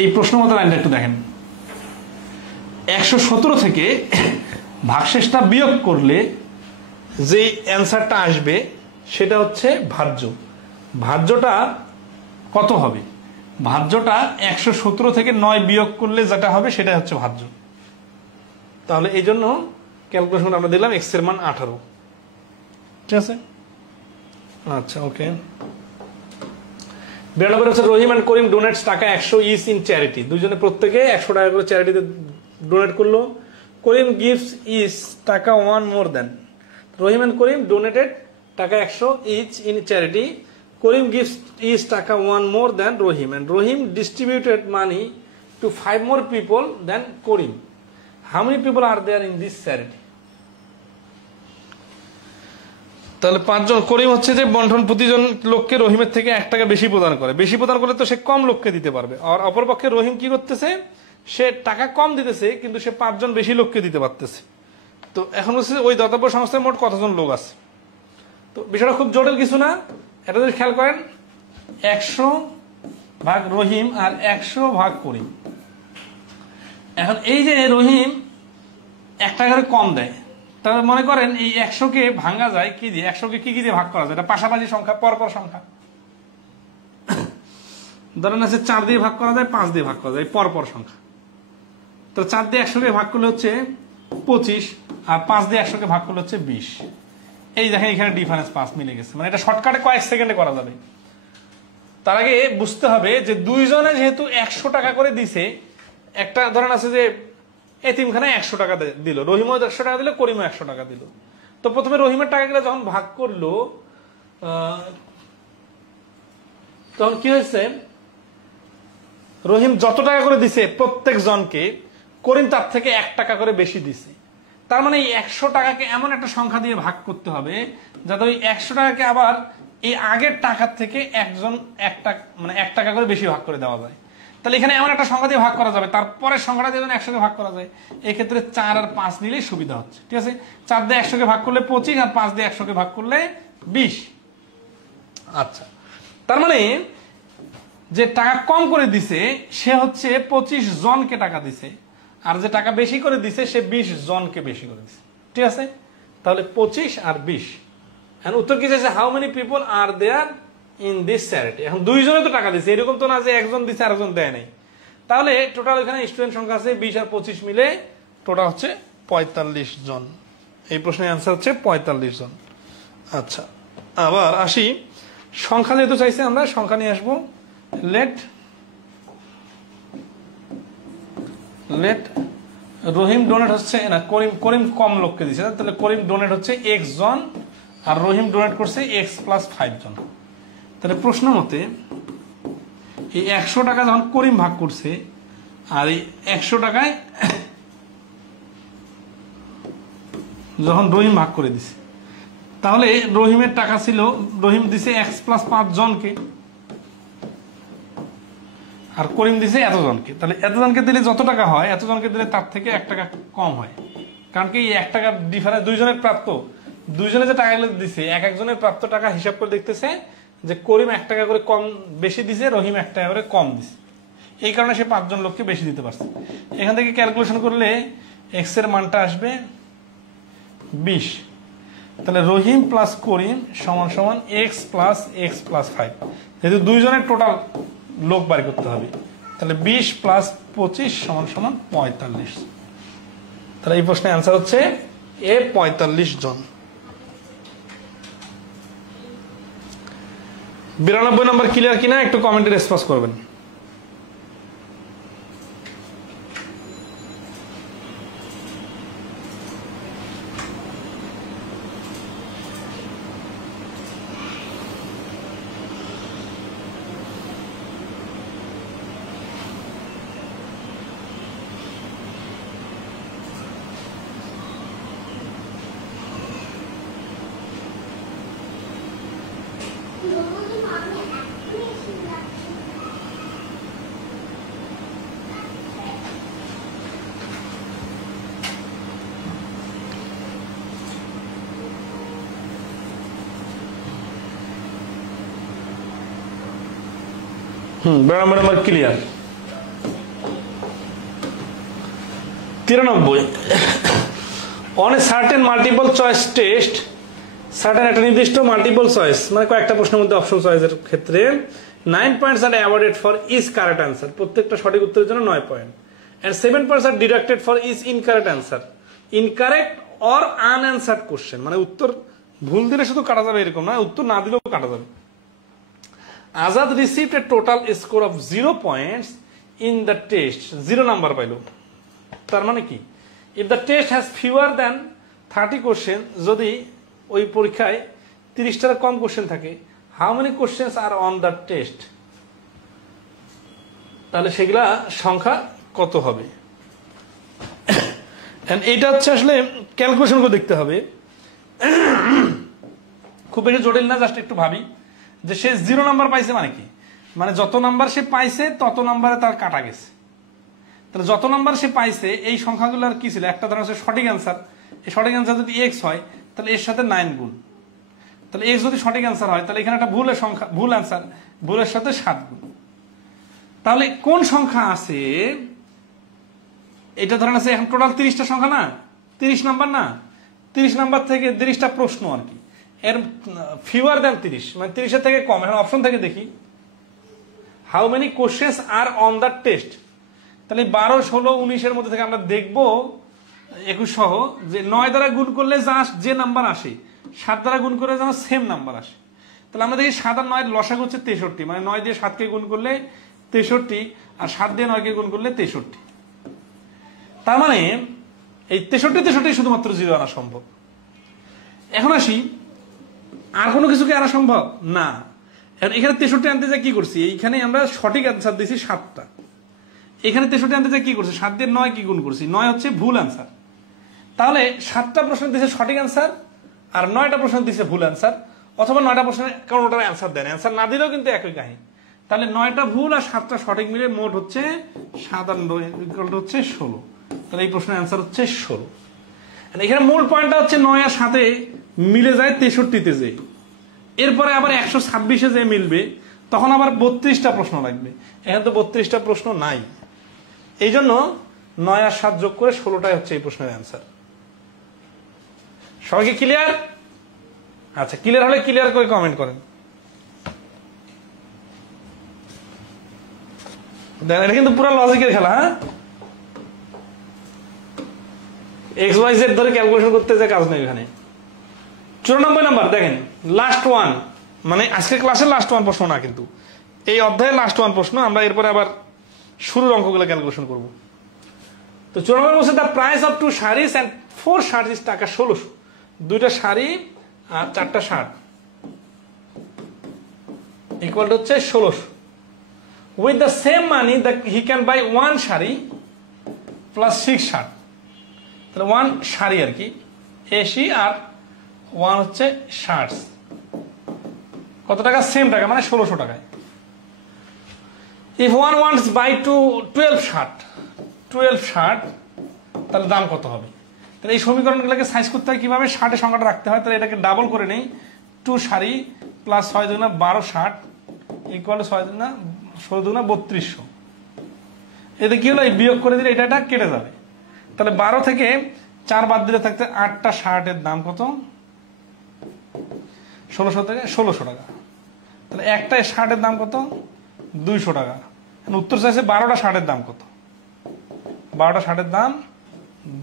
এই প্রশ্ন মতো লাইনটা একটু দেখেন, 117 থেকে ভাগশেষটা বিয়োগ করলে যে অ্যান্সারটা আসবে সেটা হচ্ছে ভাজ্য। ভাজ্যটা কত হবে? ভাজ্যটা 117 থেকে 9 বিয়োগ করলে যেটা হবে সেটা হচ্ছে ভাজ্য। তাহলে এই জন্য ক্যালকুলেশন আমরা দিলাম x এর মান 18। ঠিক আছে, আচ্ছা ওকে। 92 হচ্ছে রহিম এন্ড করিম ডোনেটস টাকা 100 ইচ ইন চ্যারিটি। দুইজনে প্রত্যেকে 100 টাকা করে চ্যারিটিতে ডোনেট করলো। করিম gives each taka 1 more then. Rahim and Karim donated taka 100 each in charity. Karim gives each taka 1 more then Rahim and Rahim distributed money to 5 more people than Karim. How many people are there in this charity? তাহলে 5 জন। করিম হচ্ছে যে বন্টন প্রতিজন লোককে রহিমের থেকে 1 টাকা বেশি প্রদান করে। বেশি প্রদান করলে তো সে কম লোককে দিতে পারবে। আর অপরপক্ষে রহিম কি করতেছে? সে টাকা কম দিতেছে কিন্তু সে 5 জন বেশি লোককে দিতে পারতেছে। তো এখন হচ্ছে ওই দাতব্য সংস্থায় মোট কতজন লোক আছে। তো বিষয়টা খুব জটিল কিছু না, এটা যদি খেয়াল করেন 100 ভাগ রহিম আর 100 ভাগ করিম। এখন এই যে রহিম 1 টাকা করে কম দেয়, তাহলে মনে করেন এই 100-কে ভাঙা যায় কি দিয়ে? 100-কে কি দিয়ে ভাগ করা যায়? এটা পাশাপাশি সংখ্যা, পরপর সংখ্যা। ধরেন আছে 4 দিয়ে ভাগ করা যায়, 5 দিয়ে ভাগ করা যায়, পরপর সংখ্যা। তো 4 দিয়ে 100-কে ভাগ করলে হচ্ছে 25, আর 5 দিয়ে 100-কে ভাগ করলে হচ্ছে 20। এই দেখেন এখানে ডিফারেন্স 5 মিলে গেছে। মানে এটা শর্টকাটে কয়েক সেকেন্ডে করা যাবে। তার আগে বুঝতে হবে যে দুইজনে যেহেতু 100 টাকা করে দিছে, একটা ধরেন আছে যে এতিমখানায় 100 টাকা দিল, রহিমও 100 টাকা দিল, করিমও 100 টাকা দিল। তো প্রথমে রহিমের টাকাগুলো যখন ভাগ করলো তখন কি হয়েছে? রহিম যত টাকা করে দিছে প্রত্যেক জনকে, করিম তার থেকে 1 টাকা করে বেশি দিছে। তার মানে এই 100 টাকাকে এমন একটা সংখ্যা দিয়ে ভাগ করতে হবে যাতে ওই 100 টাকাকে আবার এই আগের টাকার থেকে একজন 1 টাকা করে বেশি ভাগ করে দেওয়া যায়। তাহলে এখানে এমন একটা সংখ্যা দিয়ে ভাগ করা যাবে, তারপরে সংখ্যাটা দিয়ে 100-কে ভাগ করা যায়। এই ক্ষেত্রে 4 আর 5 নিলেই সুবিধা হচ্ছে। ঠিক আছে, 4 দিয়ে 100-কে ভাগ করলে 25, আর 5 দিয়ে 100-কে ভাগ করলে 20। আচ্ছা, তার মানে যে টাকা কম করে দিছে সে হচ্ছে 25 জনকে টাকা দিছে, আর যে টাকা বেশি করে দিছে সে 20 জনকে বেশি করে দিছে। ঠিক আছে, তাহলে 25 আর 20। এখন উত্তর কি চাইছে? How many people are there in this charity. এখন দুইজনে তো টাকা দিছে, এরকম তো না যে একজন দিছে আর একজন দেয় নাই। তাহলে টোটাল এখানে স্টুডেন্ট সংখ্যা আছে 20 আর 25 মিলে টোটাল হচ্ছে 45 জন। এই প্রশ্নের অ্যান্সার হচ্ছে 45 জন। আচ্ছা, আবার আসি সংখ্যা যেহেতু চাইছে আমরা সংখ্যা নিয়ে আসবো। লেট রহিম ডোনেট হচ্ছে না, করিম কম লোককে দিছে, তাহলে করিম ডোনেট হচ্ছে x জন আর রহিম ডোনেট করছে x প্লাস 5 জন। তাহলে প্রশ্ন মতে এই 100 টাকা যখন করিম ভাগ করছে আর এই 100 টাকায় যখন রহিম ভাগ করে দিছে, তাহলে রহিমের টাকা ছিল, রহিম দিছে x প্লাস 5 জনকে আর করিম দিছে এতজনকে। তাহলে এতজনকে দিলে যত টাকা হয় এতজনকে দিলে তার থেকে 1 টাকা কম হয়। কারণ কি 1 টাকা ডিফারেন্স, দুইজনের প্রাপ্ত, দুইজনে যে টাকাগুলো দিছে এক একজনের প্রাপ্ত টাকা হিসাব করে দেখতেছে যে করিম 1 টাকা করে কম বেশি দিছে, রহিম 1 টাকা করে কম দিছে। এই কারণে সে 5 জন লোককে বেশি দিতে পারছে। এখান থেকে ক্যালকুলেশন করলে x এর মানটা আসবে 20। তাহলে রহিম প্লাস করিম সমান সমান x প্লাস 5। যেহেতু দুইজনের টোটাল লোক বাড়ি করতে হবে, তাহলে 20 প্লাস 25 সমান সমান 45। তাহলে এই প্রশ্নের অ্যান্সার হচ্ছে এ 45 জন। 92 নম্বর ক্লিয়ার কিনা একটু কমেন্টে রেসপন্স করবেন। 92 নম্বর clear. 93 on a certain multiple choice test, certain একটা নির্দিষ্ট মাল্টিপল চয়েস মানে কয়েকটা প্রশ্নের মধ্যে অপশন চয়েসের ক্ষেত্রে 9 points are awarded for each correct answer, প্রত্যেকটা সঠিক উত্তরের জন্য 9 point, and 7 points are deducted for each incorrect answer, incorrect or unanswered question, মানে উত্তর ভুল দিলে শুধু কাটা যাবে এরকম না, উত্তর না দিলেও কাটা যাবে। Azad received a total score of 0 points in the test, 0 number পাইল। তার মানে কি, if the test has fewer than 30 question, যদি ওই পরীক্ষায় 30টার কম কোশ্চেন থাকে, how many questions are on the test, তাহলে সেগুলা সংখ্যা কত হবে। এইটা হচ্ছে আসলে ক্যালকুলেশন করে দেখতে হবে, খুব বেশি জটিল না, জাস্ট একটু ভাবি যে সে 0 নাম্বার পাইছে মানে কি, মানে যত নাম্বার সে পাইছে তত নাম্বারে তার কাটা গেছে। তাহলে যত নাম্বার সে পাইছে এই সংখ্যাগুলোর কি ছিল, একটা ধরনের হচ্ছে সঠিক অ্যান্সার, এই সঠিক অ্যান্সার যদি এক্স হয় তাহলে এর সাথে 9 গুণ, তাহলে এক্স যদি সঠিক অ্যান্সার হয় তাহলে এখানে একটা ভুলের সংখ্যা, ভুল অ্যান্সার, ভুলের সাথে 7 গুণ। তাহলে কোন সংখ্যা আছে, এটা ধরেন আছে এখন টোটাল 30টা সংখ্যা না, 30 নাম্বার না, 30 নাম্বার থেকে 30টা প্রশ্ন আর কি, এর ফিউয়ার দ্যান 30 মানে 30-এর থেকে কম। এখন অপশন থেকে দেখি how many questions are on the test, তাহলে 12, 16, 19-এর মধ্যে থেকে আমরা দেখবো 21 সহ যে 9 দ্বারা গুণ করলে যে নাম্বার আসে 7 দ্বারা গুণ করলে যেন সেম নাম্বার আসে। তাহলে আমরা দেখি 7 আর 9 লসাগু হচ্ছে 63, মানে 9 দিয়ে 7কে গুণ করলে 63 আর 7 দিয়ে 9কে গুণ করলে 63। তার মানে এই 63 শুধুমাত্র 0 আনা সম্ভব। এখন আসি, আর কোনো কিছুকে আনা সম্ভব না। এখানে 63 আনতে যা কি করছি, এইখানে আমরা সঠিক অ্যান্সার দিয়েছি 7টা, এখানে 63 আনতে যা কি করছি 7 দিয়ে 9 কি গুণ করছি, 9 হচ্ছে ভুল অ্যান্সার। তাহলে 7টা প্রশ্ন দিয়েছে সঠিক অ্যান্সার আর 9টা প্রশ্ন দিয়েছে ভুল অ্যান্সার, অথবা 9টা প্রশ্নের কোনোটার অ্যান্সার দেন, অ্যান্সার না দিলেও কিন্তু একই কাহিনী। তাহলে 9টা ভুল আর 7টা সঠিক মিলে মোট হচ্ছে 57 হচ্ছে 16। তাহলে এই প্রশ্নের অ্যান্সার হচ্ছে 16। এখানে মূল পয়েন্টটা হচ্ছে 9 আর 7 মিলে যায় 63-তে যে, এরপরে আবার 126-এ যে মিলবে তখন আবার 32টা প্রশ্ন লাগবে, এখানে তো 32টা প্রশ্ন নাই, এই জন্য 9 আর 7 যোগ করে 16টাই হচ্ছে এই প্রশ্নের অ্যান্সার। সবাইকে ক্লিয়ার? আচ্ছা, ক্লিয়ার হলে ক্লিয়ার করে কমেন্ট করেন। দেখেন এটা কিন্তু পুরো লজিকের খেলা, হ্যাঁ, এক্স ওয়াই জেড ধরে ক্যালকুলেশন করতে যে কাজ নেই এখানে। 94 নাম্বার দেখেন, লাস্ট ওয়ান, মানে আজকে ক্লাসের লাস্ট ওয়ান প্রশ্ন না, কিন্তু এই অধ্যায়ের লাস্ট ওয়ান প্রশ্ন। আমরা এরপরে আবার শুরুর অঙ্কগুলো ক্যালকুলেশন করব। তো 94 বলছে the price of 2 saris and 4 shirt is taka 1600, 2টা শাড়ি আর 4টা শার্ট ইকুয়াল হচ্ছে 1600। With the same money he can buy 1 sari plus 6 shirt, তাহলে 1 শাড়ি আর কি, এসি আর 1 হচ্ছে শার্টস, কত টাকা, সেম টাকা মানে 1600 টাকায়। ইফ 1 ওয়ান্টস বাই 12 শার্ট, তাহলে দাম কত হবে। তাহলে এই সমীকরণগুলোকে সাইজ করতে হয় কিভাবে, 60-এর সংখ্যাটা রাখতে হয়, তাহলে এটাকে ডাবল করে নেই, 2 শাড়ি প্লাস 6 দুগুণা 12 শার্ট ইকুয়াল 6 দুগুণা 16 দুগুণা 3200। এতে কি হলো, এই বিয়োগ করে দিলে এটা কেটে যাবে, তাহলে 12 থেকে 4 বাদ দিলে থাকতে 8টা শার্টের দাম কত, 1600 থেকে 1600 টাকা। তাহলে একটা শার্টের দাম কত, 200 টাকা। উত্তর চাইছে 12টা শার্টের দাম কত, 12টা শার্টের দাম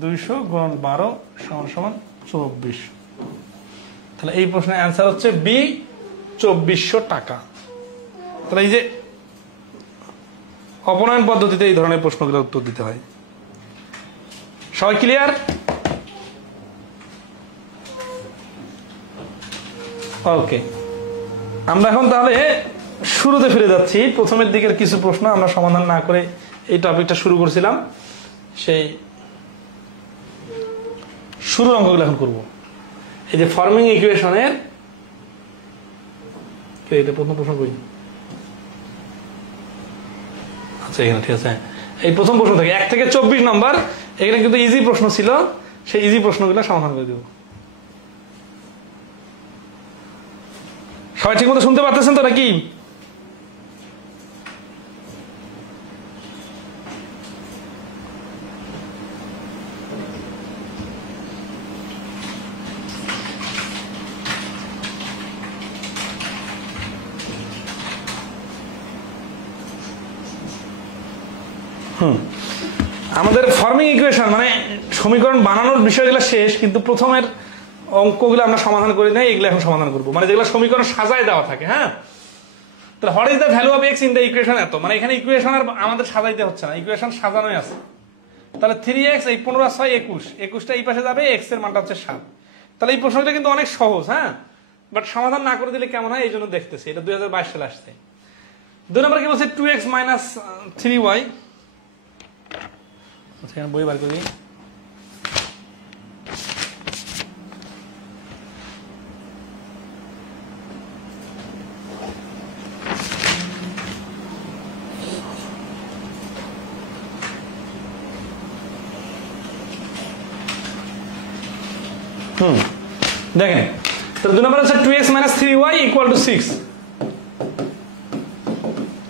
200 গুণ 12 সমান সমান 2400। তাহলে এই প্রশ্নের অ্যান্সার হচ্ছে বি, 2400 টাকা। তাহলে এই যে অপনয়ন পদ্ধতিতে এই ধরনের প্রশ্নগুলো উত্তর দিতে হয়। সবাই ক্লিয়ার? ওকে, আমরা এখন তাহলে শুরুতে ফিরে যাচ্ছি। প্রথমের দিকের কিছু প্রশ্ন আমরা সমাধান না করে এই টপিকটা শুরু করছিলাম, সেই শুরুর অঙ্কগুলো এখন করব। এই যে ফর্মিং ইকুয়েশনের প্রথম প্রশ্ন করি, আচ্ছা এখানে ঠিক আছে, এই প্রথম প্রশ্ন থেকে 1 থেকে 24 নম্বর, এখানে কিন্তু ইজি প্রশ্ন ছিল, সেই ইজি প্রশ্নগুলো সমাধান করে দেব। সবাই ঠিক মতো শুনতে পারতেছেন তো নাকি? আমাদের ফর্মিং ইকুয়েশন মানে সমীকরণ বানানোর বিষয়গুলো শেষ, কিন্তু প্রথমের অঙ্কগুলো আমরা সমাধান করে নেই, এগুলো এখন সমাধান করবো, মানে যেগুলো সমীকরণ সাজায় দেওয়া থাকে। হ্যাঁ, তাহলে what is the value of x in the equation, এত মানে এখানে ইকুয়েশন আর আমাদের সাজাইতে হচ্ছে না, ইকুয়েশন সাজানোই আছে। তাহলে 3x, এই 15 আর 6 21, 21টা এই পাশে যাবে, এক্স এর মানটা হচ্ছে 7। তাহলে এই প্রশ্নটা কিন্তু অনেক সহজ। হ্যাঁ, বাট সমাধান না করে দিলে কেমন হয়, এই জন্য দেখতেছি। এটা 2022 সালে আসছে। 2 নম্বর কি বলছে, 2x minus 3y। আচ্ছা, বই বার করি। দেখেন, তো 2 নম্বর হচ্ছে 2x minus 3y equal to 6,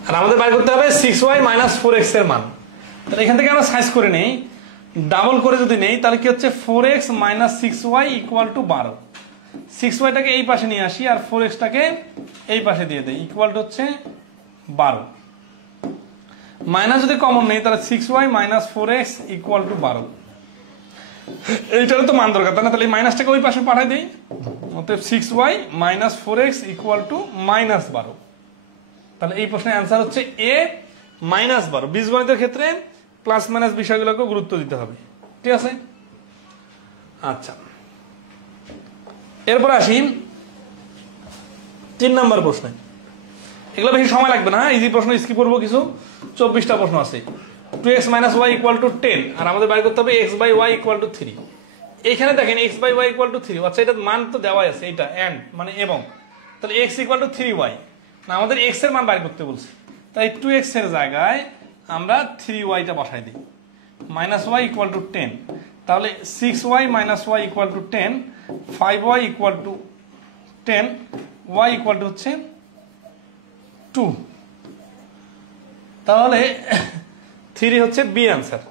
আর আমাদের বাইর করতে হবে 6y minus 4x এর মান। তাহলে এখান থেকে আমরা সাইজ করে নেই, ডাবল করে যদি নেই তাহলে কি হচ্ছে 4x minus 6y equal to 12। 6y টাকে এই পাশে নিয়ে আসি আর 4x টাকে এই পাশে দিয়ে দেই, ইকুয়াল টু হচ্ছে 12। মাইনাস যদি কমন নেই তাহলে 6y minus 4x equal to 12। এইটারও তো মান দরকার, তাই না? তাহলে এই মাইনাসটাকে ওই পাশে পাঠাই দিই, অতএব 6y minus 4x equal to -12। তাহলে এই প্রশ্নের অ্যান্সার হচ্ছে এ -12। বীজগণিতের ক্ষেত্রে প্লাস মাইনাস বিষয়গুলোকে গুরুত্ব দিতে হবে, ঠিক আছে? আচ্ছা, এরপর আসি 3 নম্বর প্রশ্নে। এগুলো বেশি সময় লাগবে না, ইজি প্রশ্ন স্কিপ করবো কিছু। 24টা প্রশ্ন আছে। 2x minus y equal to 10, আর আমাদের বাইর করতে হবে x by y equal to 3। এখানে দেখেন x by y equal to 3, আচ্ছা এটার মান তো দেওয়াই আছে, এটা এন্ড মানে এবং, তাহলে x equal to 3y না, আমাদের x এর মান বাইর করতে বলছে, তাই 2x এর জায়গায় আমরা 3y টা বসাই দিই। minus y equal to 10, তাহলে 6y minus y equal to 10, 5y equal to 10, y equal to হচ্ছে 2। তাহলে 3 হচ্ছে বি অ্যান্সার।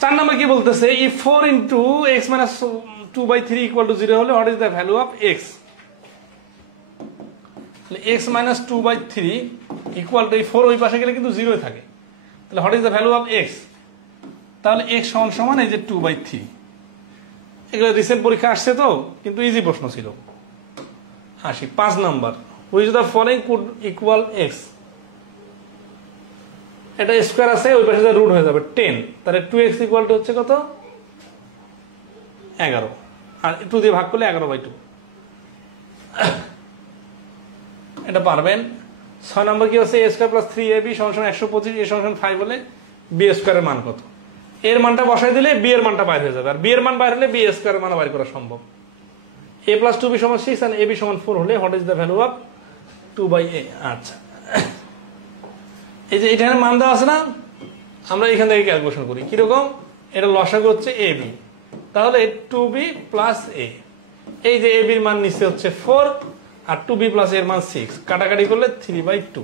4 নম্বর কি বলতেছে, if 4 into x minus 2 by 3 equal to 0 হলে what is the value of x? x minus 2 by 3 equal to, এই 4 ওই পাশে গেলে কিন্তু 0 থাকে, তাহলে what is the value of x? তাহলে x সমান সমান এই যে 2 by 3। এগুলো রিসেন্ট পরীক্ষা আসছে তো, কিন্তু ইজি প্রশ্ন ছিল। আসি 5 number, which of the following could equal x? এটা স্কয়ার আছে, ওই পাশে রুট হয়ে যাবে 10, তাহলে 2x ইকুয়াল টু হচ্ছে কত? 11, আর 2 দিয়ে ভাগ করলে 11/2। এটা পারবেন। 6 নম্বর কি হচ্ছে, a স্কয়ার প্লাস 3ab সমান 125, a সমান 5 হলে b স্কয়ারের মান কত? এর মানটা বসাই দিলে b এর মানটা বাইরে হয়ে যাবে, আর b এর মান বাইরে হলে b স্কয়ারের মান বাইর করা সম্ভব। a plus 2b সমান 6 আর ab সমান 4 হলে what is the value of 2/a? আচ্ছা, এই যে এখানে মান দেওয়া আছে না, আমরা এখান থেকে ক্যালকুলেশন করি কিরকম। এটা লসাগু হচ্ছে ab, তাহলে 2b plus a, এই যে ab এর মান নিচে হচ্ছে 4 আর 2b plus a এর মান 6, কাটাকাটি করলে 3/2।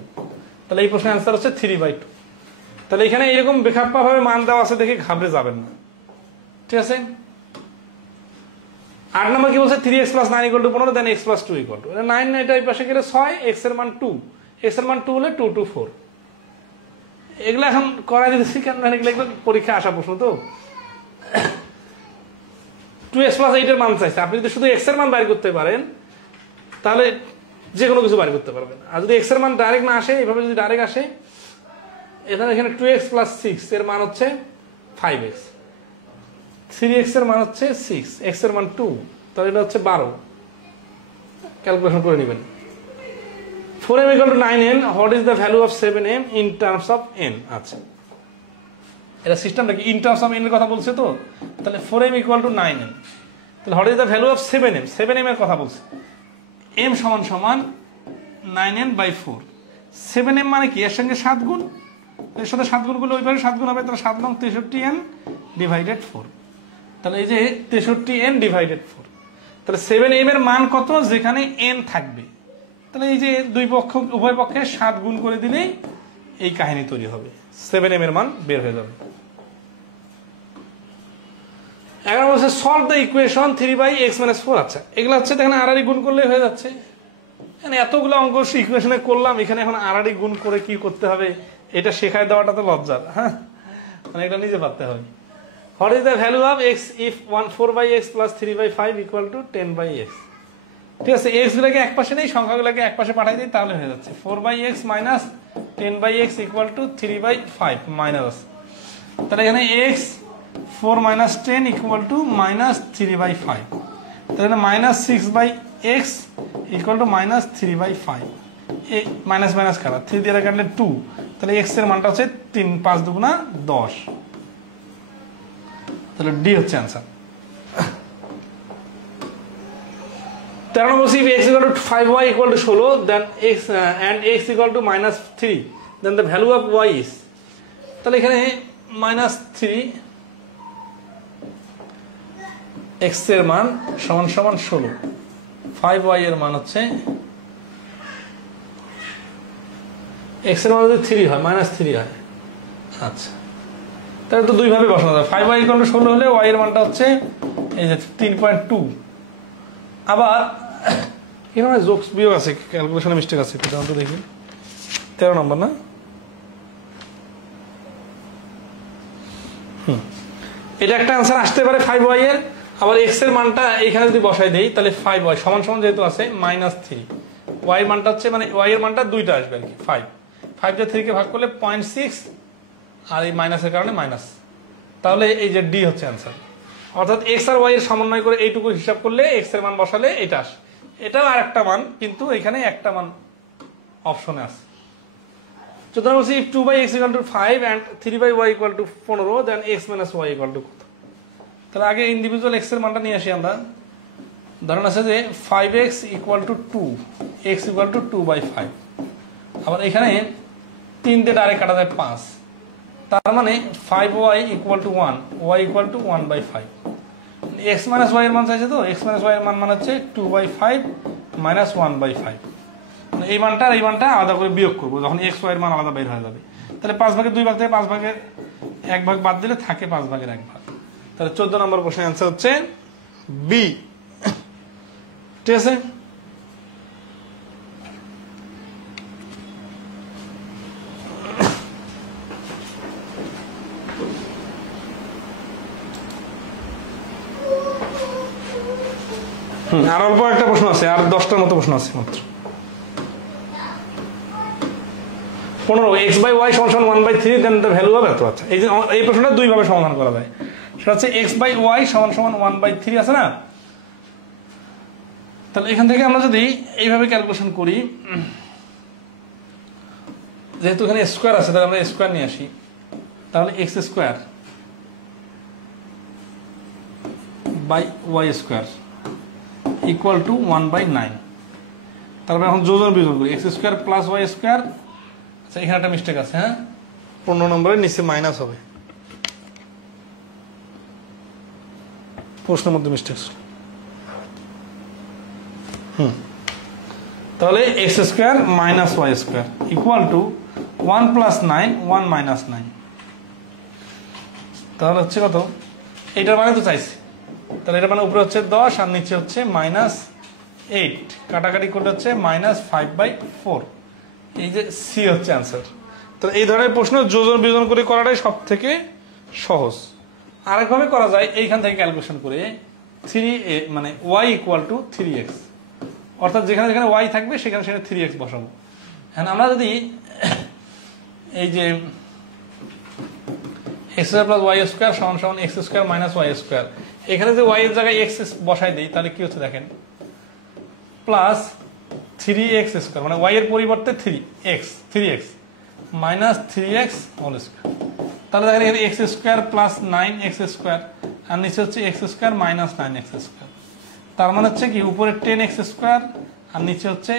তাহলে এই প্রশ্নের অ্যান্সার হচ্ছে 3/2। তাহলে এখানে এরকম বেখাপ্পা ভাবে মান দেওয়া আছে দেখে ঘাবড়ে যাবেন না, ঠিক আছে? 8 নম্বর কি বলছে, 3x plus 9 equal to 15, then x plus 2 equal to 9, এটা এই পাশে গেলে 6, x এর মান 2, x এর মান 2 হলে 2 to 4। এগুলো এখন করা দিতেছি কেন, এগুলো পরীক্ষা আসা প্রশ্ন তো। 2x plus 8 এর মান চাইছে, আপনি যদি শুধু x এর মান বাইর করতে পারেন তাহলে যে কোনো কিছু বাইর করতে পারবেন, আর যদি x এর মান ডাইরেক্ট না আসে, এইভাবে যদি ডাইরেক্ট আসে, এখানে 2x plus 6 এর মান হচ্ছে 5x, 3x এর মান হচ্ছে 6, x এর মান 2, তাহলে এটা হচ্ছে 12। ক্যালকুলেশন করে নেবেন। 4m equal to 9n, what is the value of 7m in terms of n? আচ্ছা, এটা সিস্টেমটা কি ইন টার্মস অফ n এর কথা বলছে তো, তাহলে 4m equal to 9n, তাহলে what is the value of 7m? 7m এর কথা বলছে, m সমান সমান 9n/4। 7m মানে কি, এর সঙ্গে 7 গুণ, এর সাথে 7 গুণ করলে ওই পাশে 7 গুণ হবে, তাহলে 7 নং 63n ডিভাইডেড 4, তাহলে এই যে 63n ডিভাইডেড 4। তাহলে 7m এর মান কত, যেখানে n থাকবে, তাহলে এই যে দুই পক্ষ উভয় পক্ষে 7 গুণ করে দিলেই এই কাহিনী তৈরি হবে, 7m এর মান বের হয়ে যাবে। 11 বলছে সলভ দ্য ইকুয়েশন 3/x - 4। আচ্ছা, এগুলো হচ্ছে দেখেন আড়াআড়ি গুণ করলে হয়ে যাচ্ছে, মানে এতগুলো অঙ্ক ইকুয়েশনে করলাম, এখানে এখন আড়াআড়ি গুণ করে কি করতে হবে এটা শেখায় দেওয়াটা তো লজ্জার, হ্যাঁ, মানে এটা নিজে পারতে হবে। What is the value of x if 4/x plus 3/5 equal to 10/x? ঠিক আছে, এক্স গুলোকে এক পাশে নেই, সংখ্যাগুলোকে এক পাশে পাঠাই দিই, তাহলে হয়ে যাচ্ছে 4/x minus 10/x equal to 3/5 minus, তাহলে এখানে x 4 minus 10 equal to minus 3/5, তাহলে minus 6/x equal to minus 3/5, এই মাইনাস মাইনাস কাটা 3 দিয়ে কাটলে 2, তাহলে এক্স এর মানটা হচ্ছে 3 5 দুগুণা 10, তাহলে ডি হচ্ছে answer. 13 number, if x equal to 5y equal to 16 then x and x equal to minus 3 then the value of y is, তাহলে এখানে মাইনাস 3 x এর মান সমান সমান 16, 5y এর মান হচ্ছে x এর মান যদি 3 হয় মাইনাস 3 হয়, আচ্ছা তাহলে তো দুই ভাবে বসানো যায়। 5y equal to 16 হলে y এর মানটা হচ্ছে এই যে 3.2, আবার এখানে যোগস বিয়োগ আছে, ক্যালকুলেশনে মিস্টেক আছে, এটা তো দেখি 13 নম্বর না, এটা একটা অ্যান্সার আসতে পারে 5y এর। আবার x এর মানটা এখানে যদি বসাই দেই তাহলে 5y সমান সমান যেহেতু আছে মাইনাস 3, y এর মানটা হচ্ছে মানে y এর মানটা দুইটা আসবে আর কি, 5 দিয়ে 3 কে ভাগ করলে 0.6, আর এই মাইনাসের কারণে মাইনাস, তাহলে এই যে ডি হচ্ছে অ্যান্সার। অর্থাৎ এক্স আর ওয়াই এর সমন্বয় করে এইটুকু হিসাব করলে এক্স এর মান বসালে এটা আসে, এটাও আর একটা মান, কিন্তু এখানে একটা মান অপশনে আছে। সুতরাং বলছি if 2/x equal to 5 and 3/y equal to 15 then x minus y equal to কত? তাহলে আগে ইন্ডিভিজুয়াল এক্স এর মানটা নিয়ে আসি আমরা। ধরেন আছে যে 5x equal to 2, x equal to 2/5, আবার এখানে 3 দিয়ে ডাইরেক্ট কাটা যায় 5, তার মানে 5y equal to 1, y equal to 1/5, x minus y এর মান চাইছে তো, x minus y এর মান হচ্ছে 2/5 minus 1/5, এই মানটা আর এই মানটা আলাদা করে বিয়োগ করবো যখন x y এর মান আলাদা বের হয়ে যাবে, তাহলে 5 ভাগের 2 ভাগ থেকে 5 ভাগের 1 ভাগ বাদ দিলে থাকে 5 ভাগের 1 ভাগ, তাহলে 14 নম্বর প্রশ্নের অ্যান্সার হচ্ছে বি। ঠিক আছে, আর অল্প একটা প্রশ্ন আছে, আর 10টার মতো প্রশ্ন আছে মাত্র। 15 x/y = 1/3 then the value of এত। আচ্ছা, এই প্রশ্নটা দুই ভাবে সমাধান করা যায়, সেটা হচ্ছে x/y = 1/3 আছে না, তাহলে এখান থেকে আমরা যদি এইভাবে ক্যালকুলেশন করি, যেহেতু এখানে স্কোয়ার আছে তাহলে আমরা স্কোয়ার নিয়ে আসি, তাহলে x² by y square equal to 1/9, তারপরে এখন যোজন বিয়োজন করি x² প্লাস y স্কোয়ার। আচ্ছা, এখানে একটা মিস্টেক আছে, হ্যাঁ 15 নম্বরের নিচে মাইনাস হবে, প্রশ্নের মধ্যে মিস্টেক। তাহলে x² minus y square equal two 1 + 9 1 - 9, তাহলে হচ্ছে কত, এইটার মানে তো চাইছি, তাহলে এটা মানে উপরে হচ্ছে 10 আর নিচে হচ্ছে -8, কাটাকাটি করলে হচ্ছে -5/4, এই যে সি হচ্ছে অ্যান্সার। তো এই ধরনের প্রশ্ন যোজন বিয়োজন করে করাটাই সব থেকে সহজ। আরেকভাবে করা যায়, এইখান থেকে ক্যালকুলেশন করে 3a মানে y = 3x, অর্থাৎ যেখানে যেখানে y থাকবে সেখানে সেখানে 3x বসাবো। হ্যাঁ, আমরা যদি এই যে x² + y² = x² - y², এখানে যে y এর জায়গায় x বসাই দিই তাহলে কি হচ্ছে দেখেন, প্লাস 3x² মানে y এর পরিবর্তে 3x minus 3x whole square, তাহলে দেখেন এখানে x² প্লাস 9x² আর নিচে হচ্ছে x² মাইনাস 9x², তার মানে হচ্ছে কি উপরে 10x² আর নিচে হচ্ছে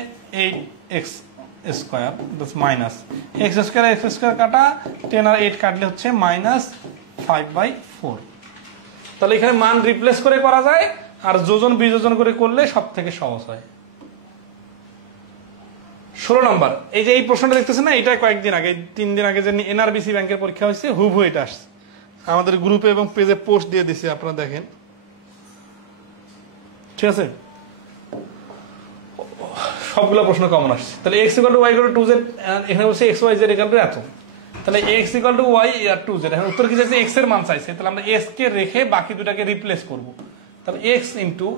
8x² মাইনাস x² কাটা 10 আর 8 কাটলে হচ্ছে -5/4। তাহলে এখানে মান রিপ্লেস করে করা যায়, আর যোজন বিযোজন করে করলে সব থেকে সহজ হয়। 16 নম্বর, এই যে এই প্রশ্নটা দেখতেছেন না, এটা কয়েকদিন আগে 3 দিন আগে যে এনআরবিসি ব্যাংকের পরীক্ষা হয়েছে, হুবহু এটা আসছে, আমাদের গ্রুপে এবং পেজে পোস্ট দিয়ে দিছি, আপনারা দেখেন। ঠিক আছে, সবগুলো প্রশ্ন কমন আসছে। তাহলে x = y = 2z, এখানে বলছে x y z = এত, তাহলে এক্স ইকুয়াল টু ওয়াই আর 2z। এখন উত্তর কি চাইছে? এক্স এর মান চাইছে, তাহলে আমরা এক্স কে রেখে বাকি দুটাকে রিপ্লেস করব। তাহলে এক্স ইন্টু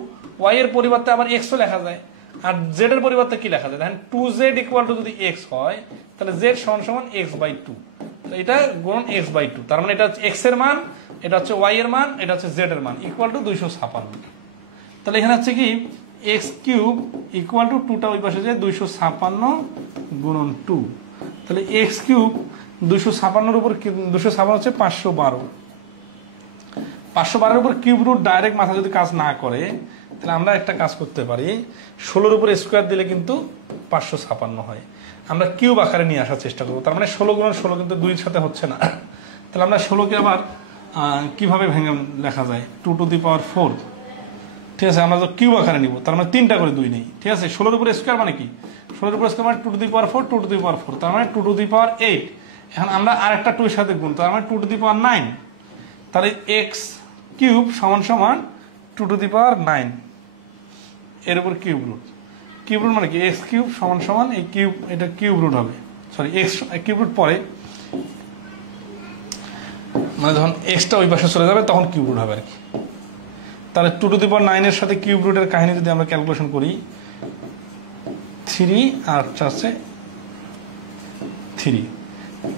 ওয়াই এর পরিবর্তে আবার এক্সও লেখা যায়, আর জেড এর পরিবর্তে কি লেখা যায়? দেখেন 2z ইকুয়াল টু যদি এক্স হয় তাহলে জেড সমান সমান এক্স বাই 2, এটা গুণন এক্স বাই 2। তার মানে এটা হচ্ছে এক্স এর মান, এটা হচ্ছে ওয়াই এর মান, এটা হচ্ছে জেড এর মান, ইকুয়াল টু 256। তাহলে এখানে হচ্ছে কি এক্স কিউব ইকুয়াল টু 2টা ওই পাশে যায় 256 গুণন 2। তাহলে এক্স কিউব 256 উপর 256 হচ্ছে 512। 512 উপর কিউব রুট ডাইরেক্ট মাথা যদি কাজ না করে তাহলে আমরা একটা কাজ করতে পারি, 16 উপর স্কোয়ার দিলে কিন্তু 556 হয়। আমরা কিউব আকারে নিয়ে আসার চেষ্টা করবো। তার মানে 16 গুণন 16 কিন্তু 2-এর সাথে হচ্ছে না। তাহলে আমরা 16কে আবার কিভাবে ভেঙে লেখা যায়? 2 টু দি পাওয়ার 4, ঠিক আছে। আমরা তো কিউব আকারে নিব, তার মানে 3টা করে 2 নেই, ঠিক আছে। 16 উপর স্কোয়ার মানে কি? 16 উপর স্কোয়ার মানে 2 to the power 4, 2 to the পাওয়ার 4, তার মানে 2 টু দি পাওয়ার 8। এখন আমরা আরেকটা 2 এর সাথে গুণ, তার মানে 2 টু দি পাওয়ার 9। তাহলে এক্স কিউব সমান সমান 2 টু দি পাওয়ার 9 এর উপর কিউব রুট। কিউব রুট মানে কি? এক্স কিউব সমান সমান এই কিউব, এটা কিউব রুট হবে, সরি এক্স কিউব রুট পরে, মানে যখন এক্সটা ওই পাশে চলে যাবে তখন কিউব রুট হবে আর কি। তাহলে 2 টু দি পাওয়ার 9 এর সাথে কিউব রুটের কাহিনী যদি আমরা ক্যালকুলেশন করি, 3 আর আছে 3,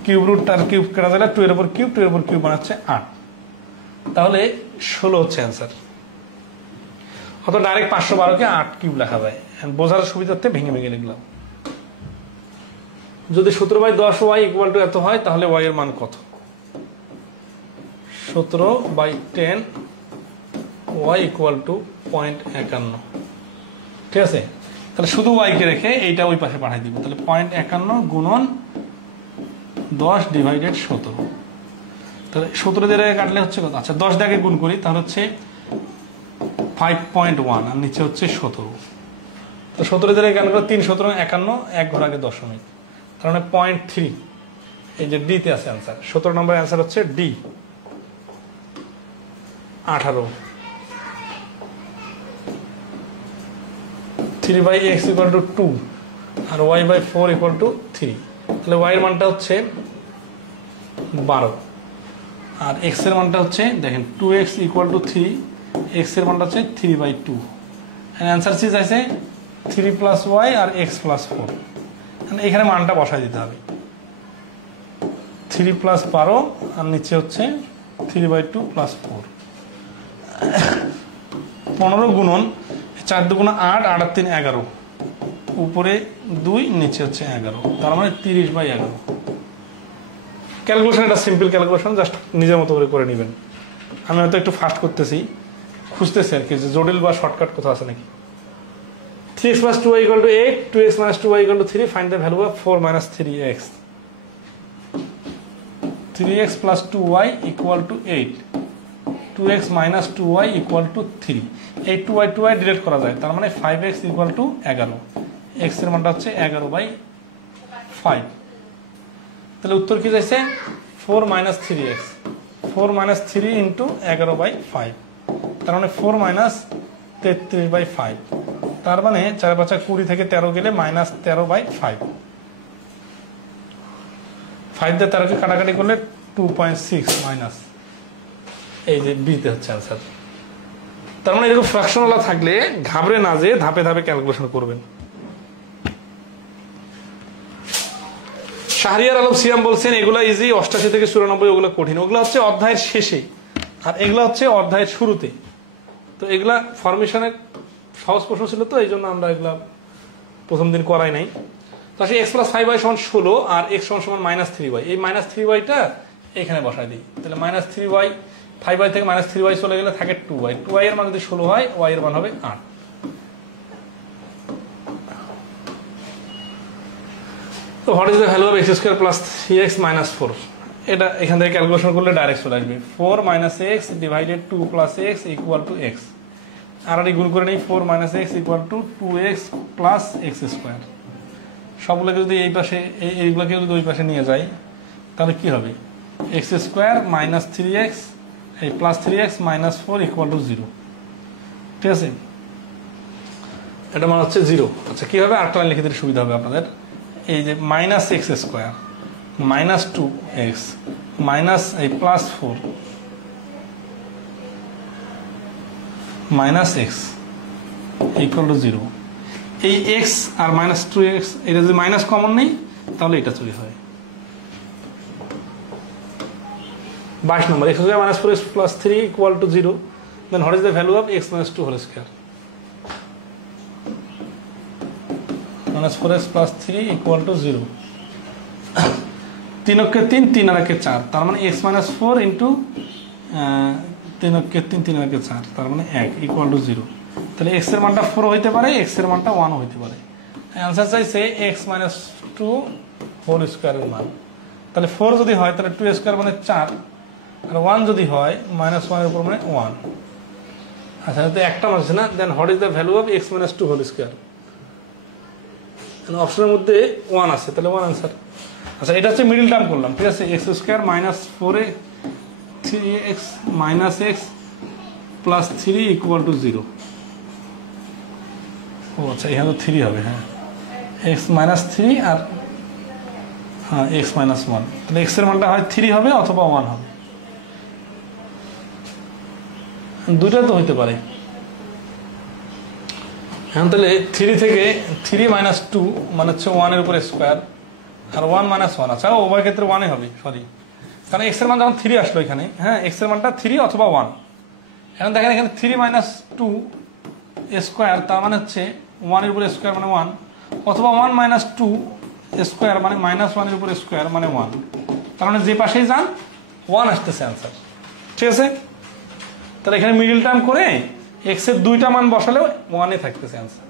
কিউব রুট আর কিউব কেটে দিলে 2 এর উপর কিউব, 2 এর উপর কিউব বানাচ্ছে 8। তাহলে 16 হচ্ছে অ্যান্সার। অত ডাইরেক্ট 512কে 8 কিউব লেখা যায়, বোঝার সুবিধার্থে ভেঙে ভেঙে লিখলাম। যদি 17/10 ওয়াই ইকুয়াল টু এত হয় তাহলে ওয়াই এর মান কত? 17/10 ওয়াই ইকুয়াল টু 0.51, ঠিক আছে। তাহলে শুধু ওয়াইকে রেখে এইটা ওই পাশে পাঠিয়ে দিব। তাহলে 0.51 গুণন 10 ডিভাইডেড 17। তাহলে 17 দিয়ে কাটলে হচ্ছে কত? আচ্ছা 10 দিয়ে গুণ করি, তাহলে হচ্ছে 5.1 আর নিচে হচ্ছে 17। তো 17 দিয়ে কেন করে 3 17 51, 1 ঘর আগে দশমিক, তার মানে 0.3। এই যে ডি তে আছে অ্যান্সার। 17 নম্বর অ্যান্সার হচ্ছে ডি 18। 3/x ইকুয়াল টু 2 আর y/4 ইকুয়াল টু 3। তাহলে y এর মানটা হচ্ছে 12 আর x এর মানটা হচ্ছে দেখেন 2x ইকুয়াল টু 3, x এর মানটা হচ্ছে 3/2। অ্যান্সার সিজ আছে 3 প্লাস y আর x প্লাস 4। এখানে মানটা বসাই দিতে হবে, 3 প্লাস 12 আর নিচে হচ্ছে 3/2 প্লাস 4। 15 গুণন 4 2 8, 8 আর 3 11, উপরে 2 নিচে হচ্ছে 11, তার মানে 30/11। ক্যালকুলেশন এটা সিম্পল ক্যালকুলেশন, জাস্ট নিজের মতো করে নেবেন। আমি হয়তো একটু ফাস্ট করতেছি, খুঁজতেছি আর কি যে জটিল বা শর্টকাট কোথাও আছে নাকি। 3x plus 2y equal to 8, 2x minus 2y equal to 3, find the value of 4 minus 3x. 3x plus 2y equal to 8, 2x minus 2y equal to 3। এই 2y ডিলিট করা যায়, তার মানে 5x equal to 11। x এর মানটা হচ্ছে 11/5। তাহলে উত্তর কি যাচ্ছে? 4 minus 3x, 4 minus 3 into 11/5, তার মানে 4 minus 33/5। তার মানে 4 5 20 থেকে 13 গেলে মাইনাস 13/5। 5 দিয়ে 13কে কাটাকাটি করলে 2.6 মাইনাস, এই যে বিতে হচ্ছে অ্যান্সার। তার মানে এরকম ফ্র্যাকশনাল থাকলে ঘাবড়ে না যে ধাপে ধাপে ক্যালকুলেশন করবেন। শাহরিয়ার আলম সিয়াম বলছেন এগুলা ইজি, 88 থেকে 94 ওগুলো কঠিন। ওগুলো হচ্ছে অধ্যায়ের শেষে আর এগুলা হচ্ছে অধ্যায়ের শুরুতে। তো এগুলা ফরমেশনের সহজ প্রশ্ন ছিল, তো এই জন্য আমরা এগুলা প্রথম দিন করাই নাই। তো আসলে x প্লাস 5y সমান 16 আর x সমান মাইনাস 3y, এই মাইনাস 3yটা এখানে বসাই দিই। তাহলে মাইনাস 3y, 5y থেকে মাইনাস 3y চলে গেলে থাকে 2y, 2y এর মান যদি 16 হয় y এর মান হবে 8। তো what is the value of x square plus 3x minus 4? এটা এখান থেকে ক্যালকুলেশন করলে ডাইরেক্ট চলে আসবে। 4 minus x divided 2 plus x equal two x। আর গুণ করে নেই 4 minus x equal two 2x plus x square. সবগুলোকে যদি এই পাশে এইগুলোকে যদি ওই পাশে নিয়ে যাই তাহলে কি হবে? x স্কোয়ার মাইনাস 3x এই plus 3x minus 4 equal to 0, ঠিক আছে। এটা মানে হচ্ছে 0। আচ্ছা কীভাবে? আরেকটা লাইন লিখে দিলে সুবিধা হবে আপনাদের। এই যে minus x square minus 2x minus এই plus 4 minus x equal to 0। এই x আর মাইনাস 2x এটা যদি মাইনাস কমন নেই তাহলে এটা চলে হয়। 22 number, x square minus 4x plus 3 equal to 0, then what is the value of x minus 2 whole square? Minus 4x plus 3 equal to 0। 3 অক্ষে 3, 3 আর 1 4, তার মানে x মাইনাস 4 ইন্টু 3 অক্ষে 3, 3 আর 1 4, তার মানে 1 ইকুয়াল টু 0। তাহলে x এর মানটা 4 হইতে পারে, x এর মানটা 1 হইতে পারে। অ্যান্সার চাইছে x মাইনাস 2 হোল স্কয়ারের মান। তাহলে 4 যদি হয় তাহলে 2 স্কয়ার মানে 4, আর 1 যদি হয় মাইনাস 1 এর উপর মানে 1। আচ্ছা, তো একটা মান আছে না, then what is the value of x minus 2 whole square? অপশনের মধ্যে 1 আছে, তাহলে 1 আনসার। আচ্ছা, এটা হচ্ছে মিডল টার্ম করলাম, ঠিক আছে। x square minus 4x minus x plus 3 equal to 0। ও আচ্ছা, এখানে তো 3 হবে। হ্যাঁ, x মাইনাস 3 আর হ্যাঁ x মাইনাস 1, তাহলে x এর মানটা হয় 3 হবে অথবা 1 হবে, দুইটা তো হইতে পারে। এখন তাহলে 3 থেকে 3 মাইনাস 2 মানে হচ্ছে 1 এর উপরে স্কোয়ার, আর 1 মাইনাস 1। আচ্ছা, উভয় ক্ষেত্রে 1 হবে, সরি, কারণ x এর মান যখন 3 আসলো এখানে, হ্যাঁ x এর মানটা 3 অথবা 1। এখন দেখেন এখানে 3 মাইনাস 2 স্কোয়ার, তার মানে হচ্ছে 1 এর উপরে স্কোয়ার মানে 1, অথবা 1 মাইনাস 2 স্কোয়ার মানে মাইনাস 1 এর উপরে স্কোয়ার মানে 1। তার মানে যে পাশেই যান 1 আসতেছে অ্যান্সার, ঠিক আছে। তাহলে এখানে মিডল টার্ম করে x এর দুইটা মান বসালেও 1 এ থাকতেছে answer.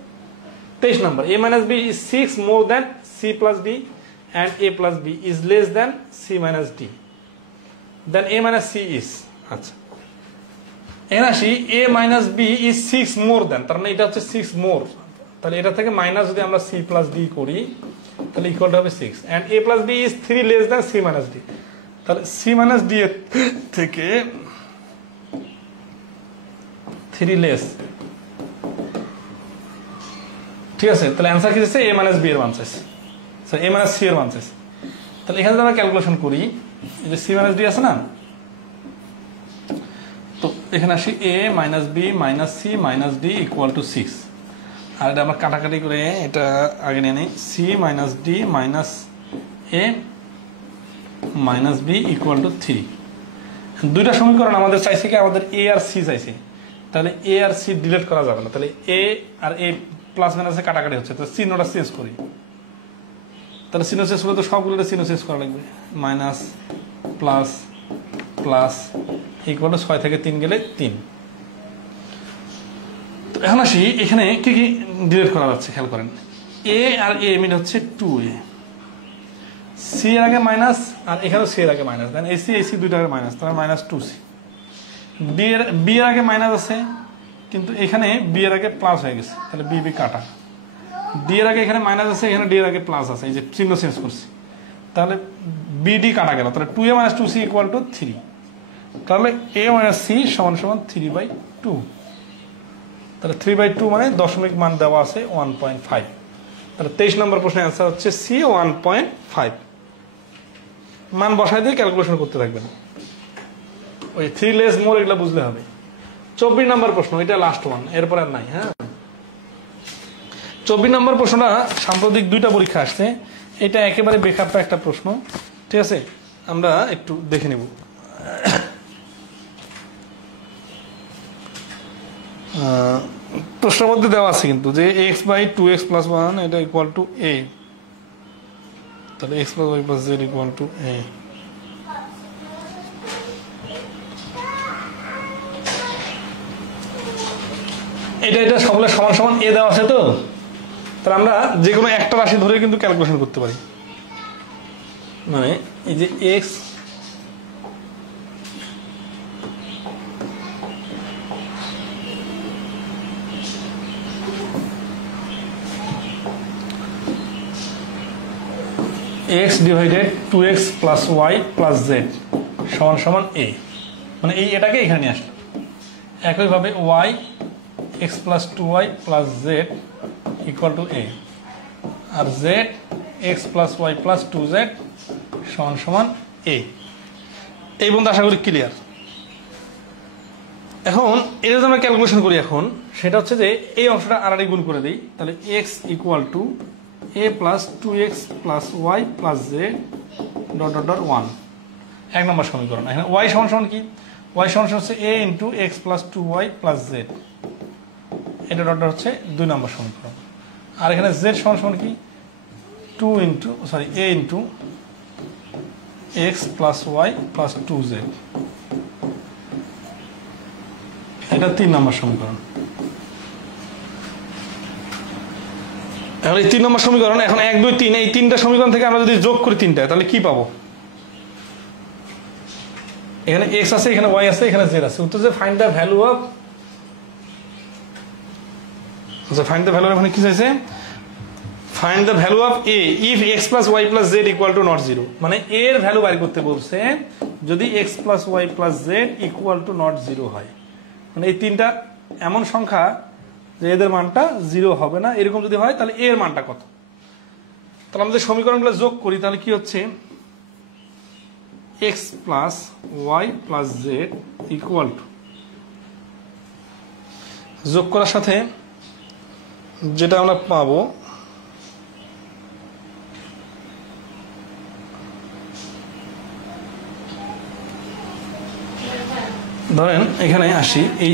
23 number, a minus b is 6 more than c plus d and a plus b is less than c minus d, then a minus c is। আচ্ছা, এখানে আসি, a minus b is 6 more than, তার মানে এটা হচ্ছে 6 more, তাহলে এটা থেকে মাইনাস যদি আমরা c plus d করি তাহলে ইকুয়াল হবে 6, and a plus b is 3 less than c minus d, তাহলে c minus d এর থেকে 3 লেস, ঠিক আছে। তাহলে অ্যান্সার কি হচ্ছে? a minus b এর মান চাইছে, সরি a minus c এর মান চাইছে। তাহলে এখানে যদি আমরা ক্যালকুলেশন করি, এই যে c minus d আছে না, তো এখানে আসি a minus b minus c minus d equal to 6, আর এটা আমরা কাটাকাটি করে এটা আগে নিয়ে নিই, c minus d minus a minus b equal to 3। দুইটা সমীকরণ আমাদের চাইছে কি, আমাদের a আর c চাইছে, তাহলে a আর c ডিলিট করা যাবে না, তাহলে a আর a প্লাস মাইনাসে কাটাকাটি হচ্ছে, তো চিহ্নটা চেঞ্জ করি। তাহলে চিহ্ন চেঞ্জ করলে তো সবগুলো চিহ্ন চেঞ্জ করা লাগবে, minus plus plus equal to 6 থেকে 3 গেলে 3। তো এখন আসি এখানে কি কি ডিলিট করা যাচ্ছে, খেয়াল করেন। a আর a মিল হচ্ছে 2a, c এর আগে মাইনাস, আর এখানেও c এর আগে মাইনাস, দেন ac ac দুইটা আগে মাইনাস, তাহলে মাইনাস 2c। b এর আগে মাইনাস আছে, কিন্তু এখানে b এর আগে প্লাস হয়ে গেছে, তাহলে b কাটা। d এর আগে এখানে মাইনাস আছে, এখানে d এর আগে প্লাস আছে, এই যে চিহ্ন চেঞ্জ করছি, তাহলে bd কাটা গেল, তাহলে 2a minus 2c equal to 3, তাহলে a minus c সমান সমান 3/2, তাহলে 3/2 মানে দশমিক মান দেওয়া আছে 1.5। তাহলে 23 নম্বর প্রশ্নের অ্যান্সার হচ্ছে c 1.5। মান বসাই দিয়ে ক্যালকুলেশন করতে থাকবেন, ওই 3 লেস মোর এগুলো বুঝলে হবে। 24 নম্বর প্রশ্ন, এটা লাস্ট ওয়ান, এরপর আর নাই। হ্যাঁ, 24 নম্বর প্রশ্নটা সাম্প্রতিক দুইটা পরীক্ষা আসছে, এটা একেবারে বেখাপ্পা একটা প্রশ্ন, ঠিক আছে, আমরা একটু দেখে নেব। প্রশ্নের মধ্যে দেওয়া আছে কিন্তু যে x/2x + 1 এটা ইকুয়াল টু a, তাহলে x + y + z equal to a। এটা সকলের সমান সমান a দেওয়া আছে, তো তাহলে আমরা যে কোনো একটা রাশি ধরে কিন্তু ক্যালকুলেশন করতে পারি। মানে এই যে x divided 2x + y + z সমান সমান a, মানে এই এটাকে এখানে নিয়ে আসলাম। একইভাবে y x + 2y + z equal to a, আর z x + y + 2z সমান সমান এ। এই বন্ধু আশা করি ক্লিয়ার। এখন এটা যদি আমরা ক্যালকুলেশন করি এখন, সেটা হচ্ছে যে এই অংশটা আর গুণ করে দিই, তাহলে x equal to a plus 2x plus Y plus z dot dot dot 1, 1 নম্বর সমীকরণ। এখানে ওয়াই সমান সমান কি, ওয়াই সমান সমান হচ্ছে a into X plus 2y plus Z, এটা ডট ডট হচ্ছে 2 নম্বর সমীকরণ। আর এখানে জেড সমান সমান কি, a into X plus Y plus 2z, এটা 3 নম্বর সমীকরণ। এখন এই 3 নম্বর সমীকরণ, এখন 1 2 3 এই 3টা সমীকরণ থেকে আমরা যদি যোগ করি 3টা, তাহলে কি পাবো? এখানে x আছে, এখানে y আছে, এখানে z আছে। উত্তর যে find the value of, find the value, এখানে কি চাইছে? Find the value of a if x plus y plus z equal to not 0, মানে a এর ভ্যালু বের করতে বলছে যদি x plus y plus z equal to not 0 হয়। মানে এই 3টা এমন সংখ্যা যে এদের মানটা 0 হবে না, এরকম যদি হয় তাহলে এর মানটা কত? তাহলে আমরা যে সমীকরণগুলো যোগ করি তাহলে কি হচ্ছে, x plus y plus z equal to, যোগ করার সাথে যেটা আমরা পাবো, ধরেন এখানে আসি, এই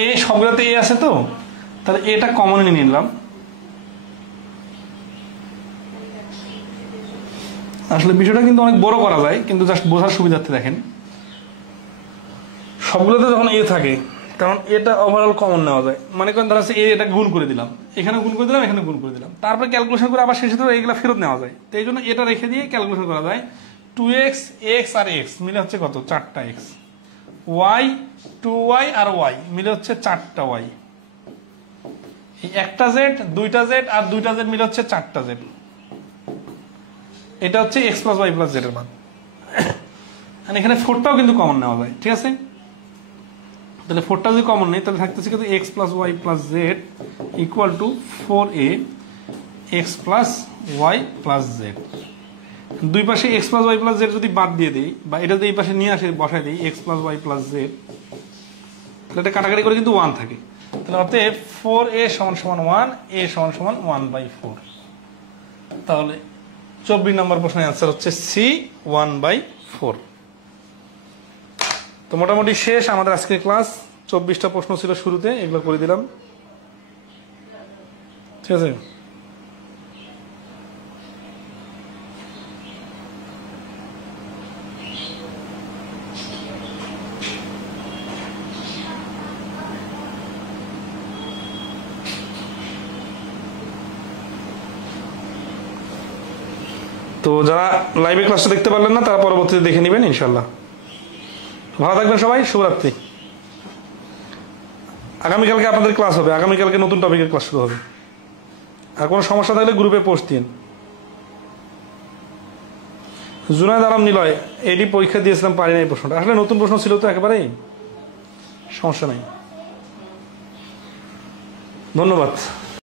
এ সবগুলোতে এ আছে তো, তাহলে এটা কমন নিয়ে নিলাম। আসলে বিষয়টা কিন্তু অনেক বড় করা যায়, কিন্তু জাস্ট বোঝার সুবিধার্থে দেখেন, সবগুলোতে যখন এ থাকে কারণ এটা ওভারঅল কমন নেওয়া যায়। মানে করেন ধরা আছে এটা গুণ করে দিলাম, এখানে গুণ করে দিলাম, এখানে গুণ করে দিলাম, তারপরে ক্যালকুলেশন করে আবার শেষে তো এইগুলো ফেরত নেওয়া যায়। তো এই জন্য এটা রেখে দিয়ে ক্যালকুলেশন করা যায়। 2x x আর x মিলে হচ্ছে কত, 4টা x, y 2y আর y মিলে হচ্ছে 4টা y, এই একটা z 2টা z আর 2টা z মিলে হচ্ছে 4টা z, এটা হচ্ছে x plus y plus z এর মান। আর এখানে 4টাও কিন্তু কমন নেওয়া যায়, ঠিক আছে? তাহলে 4টা যদি কমন নেই তাহলে থাকতেছে কিন্তু x plus y plus z equal two 4a x plus y plus z। দুই পাশে x plus y plus z যদি বাদ দিয়ে দিই, বা এটা যদি এই পাশে নিয়ে আসে বসাই দিই x plus y plus z, তাহলে এটা কাটাকাটি করে কিন্তু 1 থাকে। তাহলে অতএব 4a সমান সমান 1, a সমান সমান 1/4। তাহলে 24 নম্বর প্রশ্নের অ্যান্সার হচ্ছে c 1/4। তো মোটামুটি শেষ আমাদের আজকের ক্লাস। 24টা প্রশ্ন ছিল শুরুতে, এগুলো করে দিলাম, ঠিক আছে? তো যারা লাইভে ক্লাসটা দেখতে পারলেন না তারা পরবর্তীতে দেখে নেবেন ইনশাল্লাহ। ভালো থাকবেন সবাই, শুভরাত্রি। আগামীকালকে আপনাদের ক্লাস হবে, আগামীকালকে নতুন টপিকের ক্লাস শুরু হবে। আর কোনো সমস্যা থাকলে গ্রুপে পোস্ট দিন। জুনায়েদ আলম নিলয়, এডি পরীক্ষা দিয়েছিলাম, পারি না এই প্রশ্নটা, আসলে নতুন প্রশ্ন ছিল তো একেবারেই, সমস্যা নাই। ধন্যবাদ।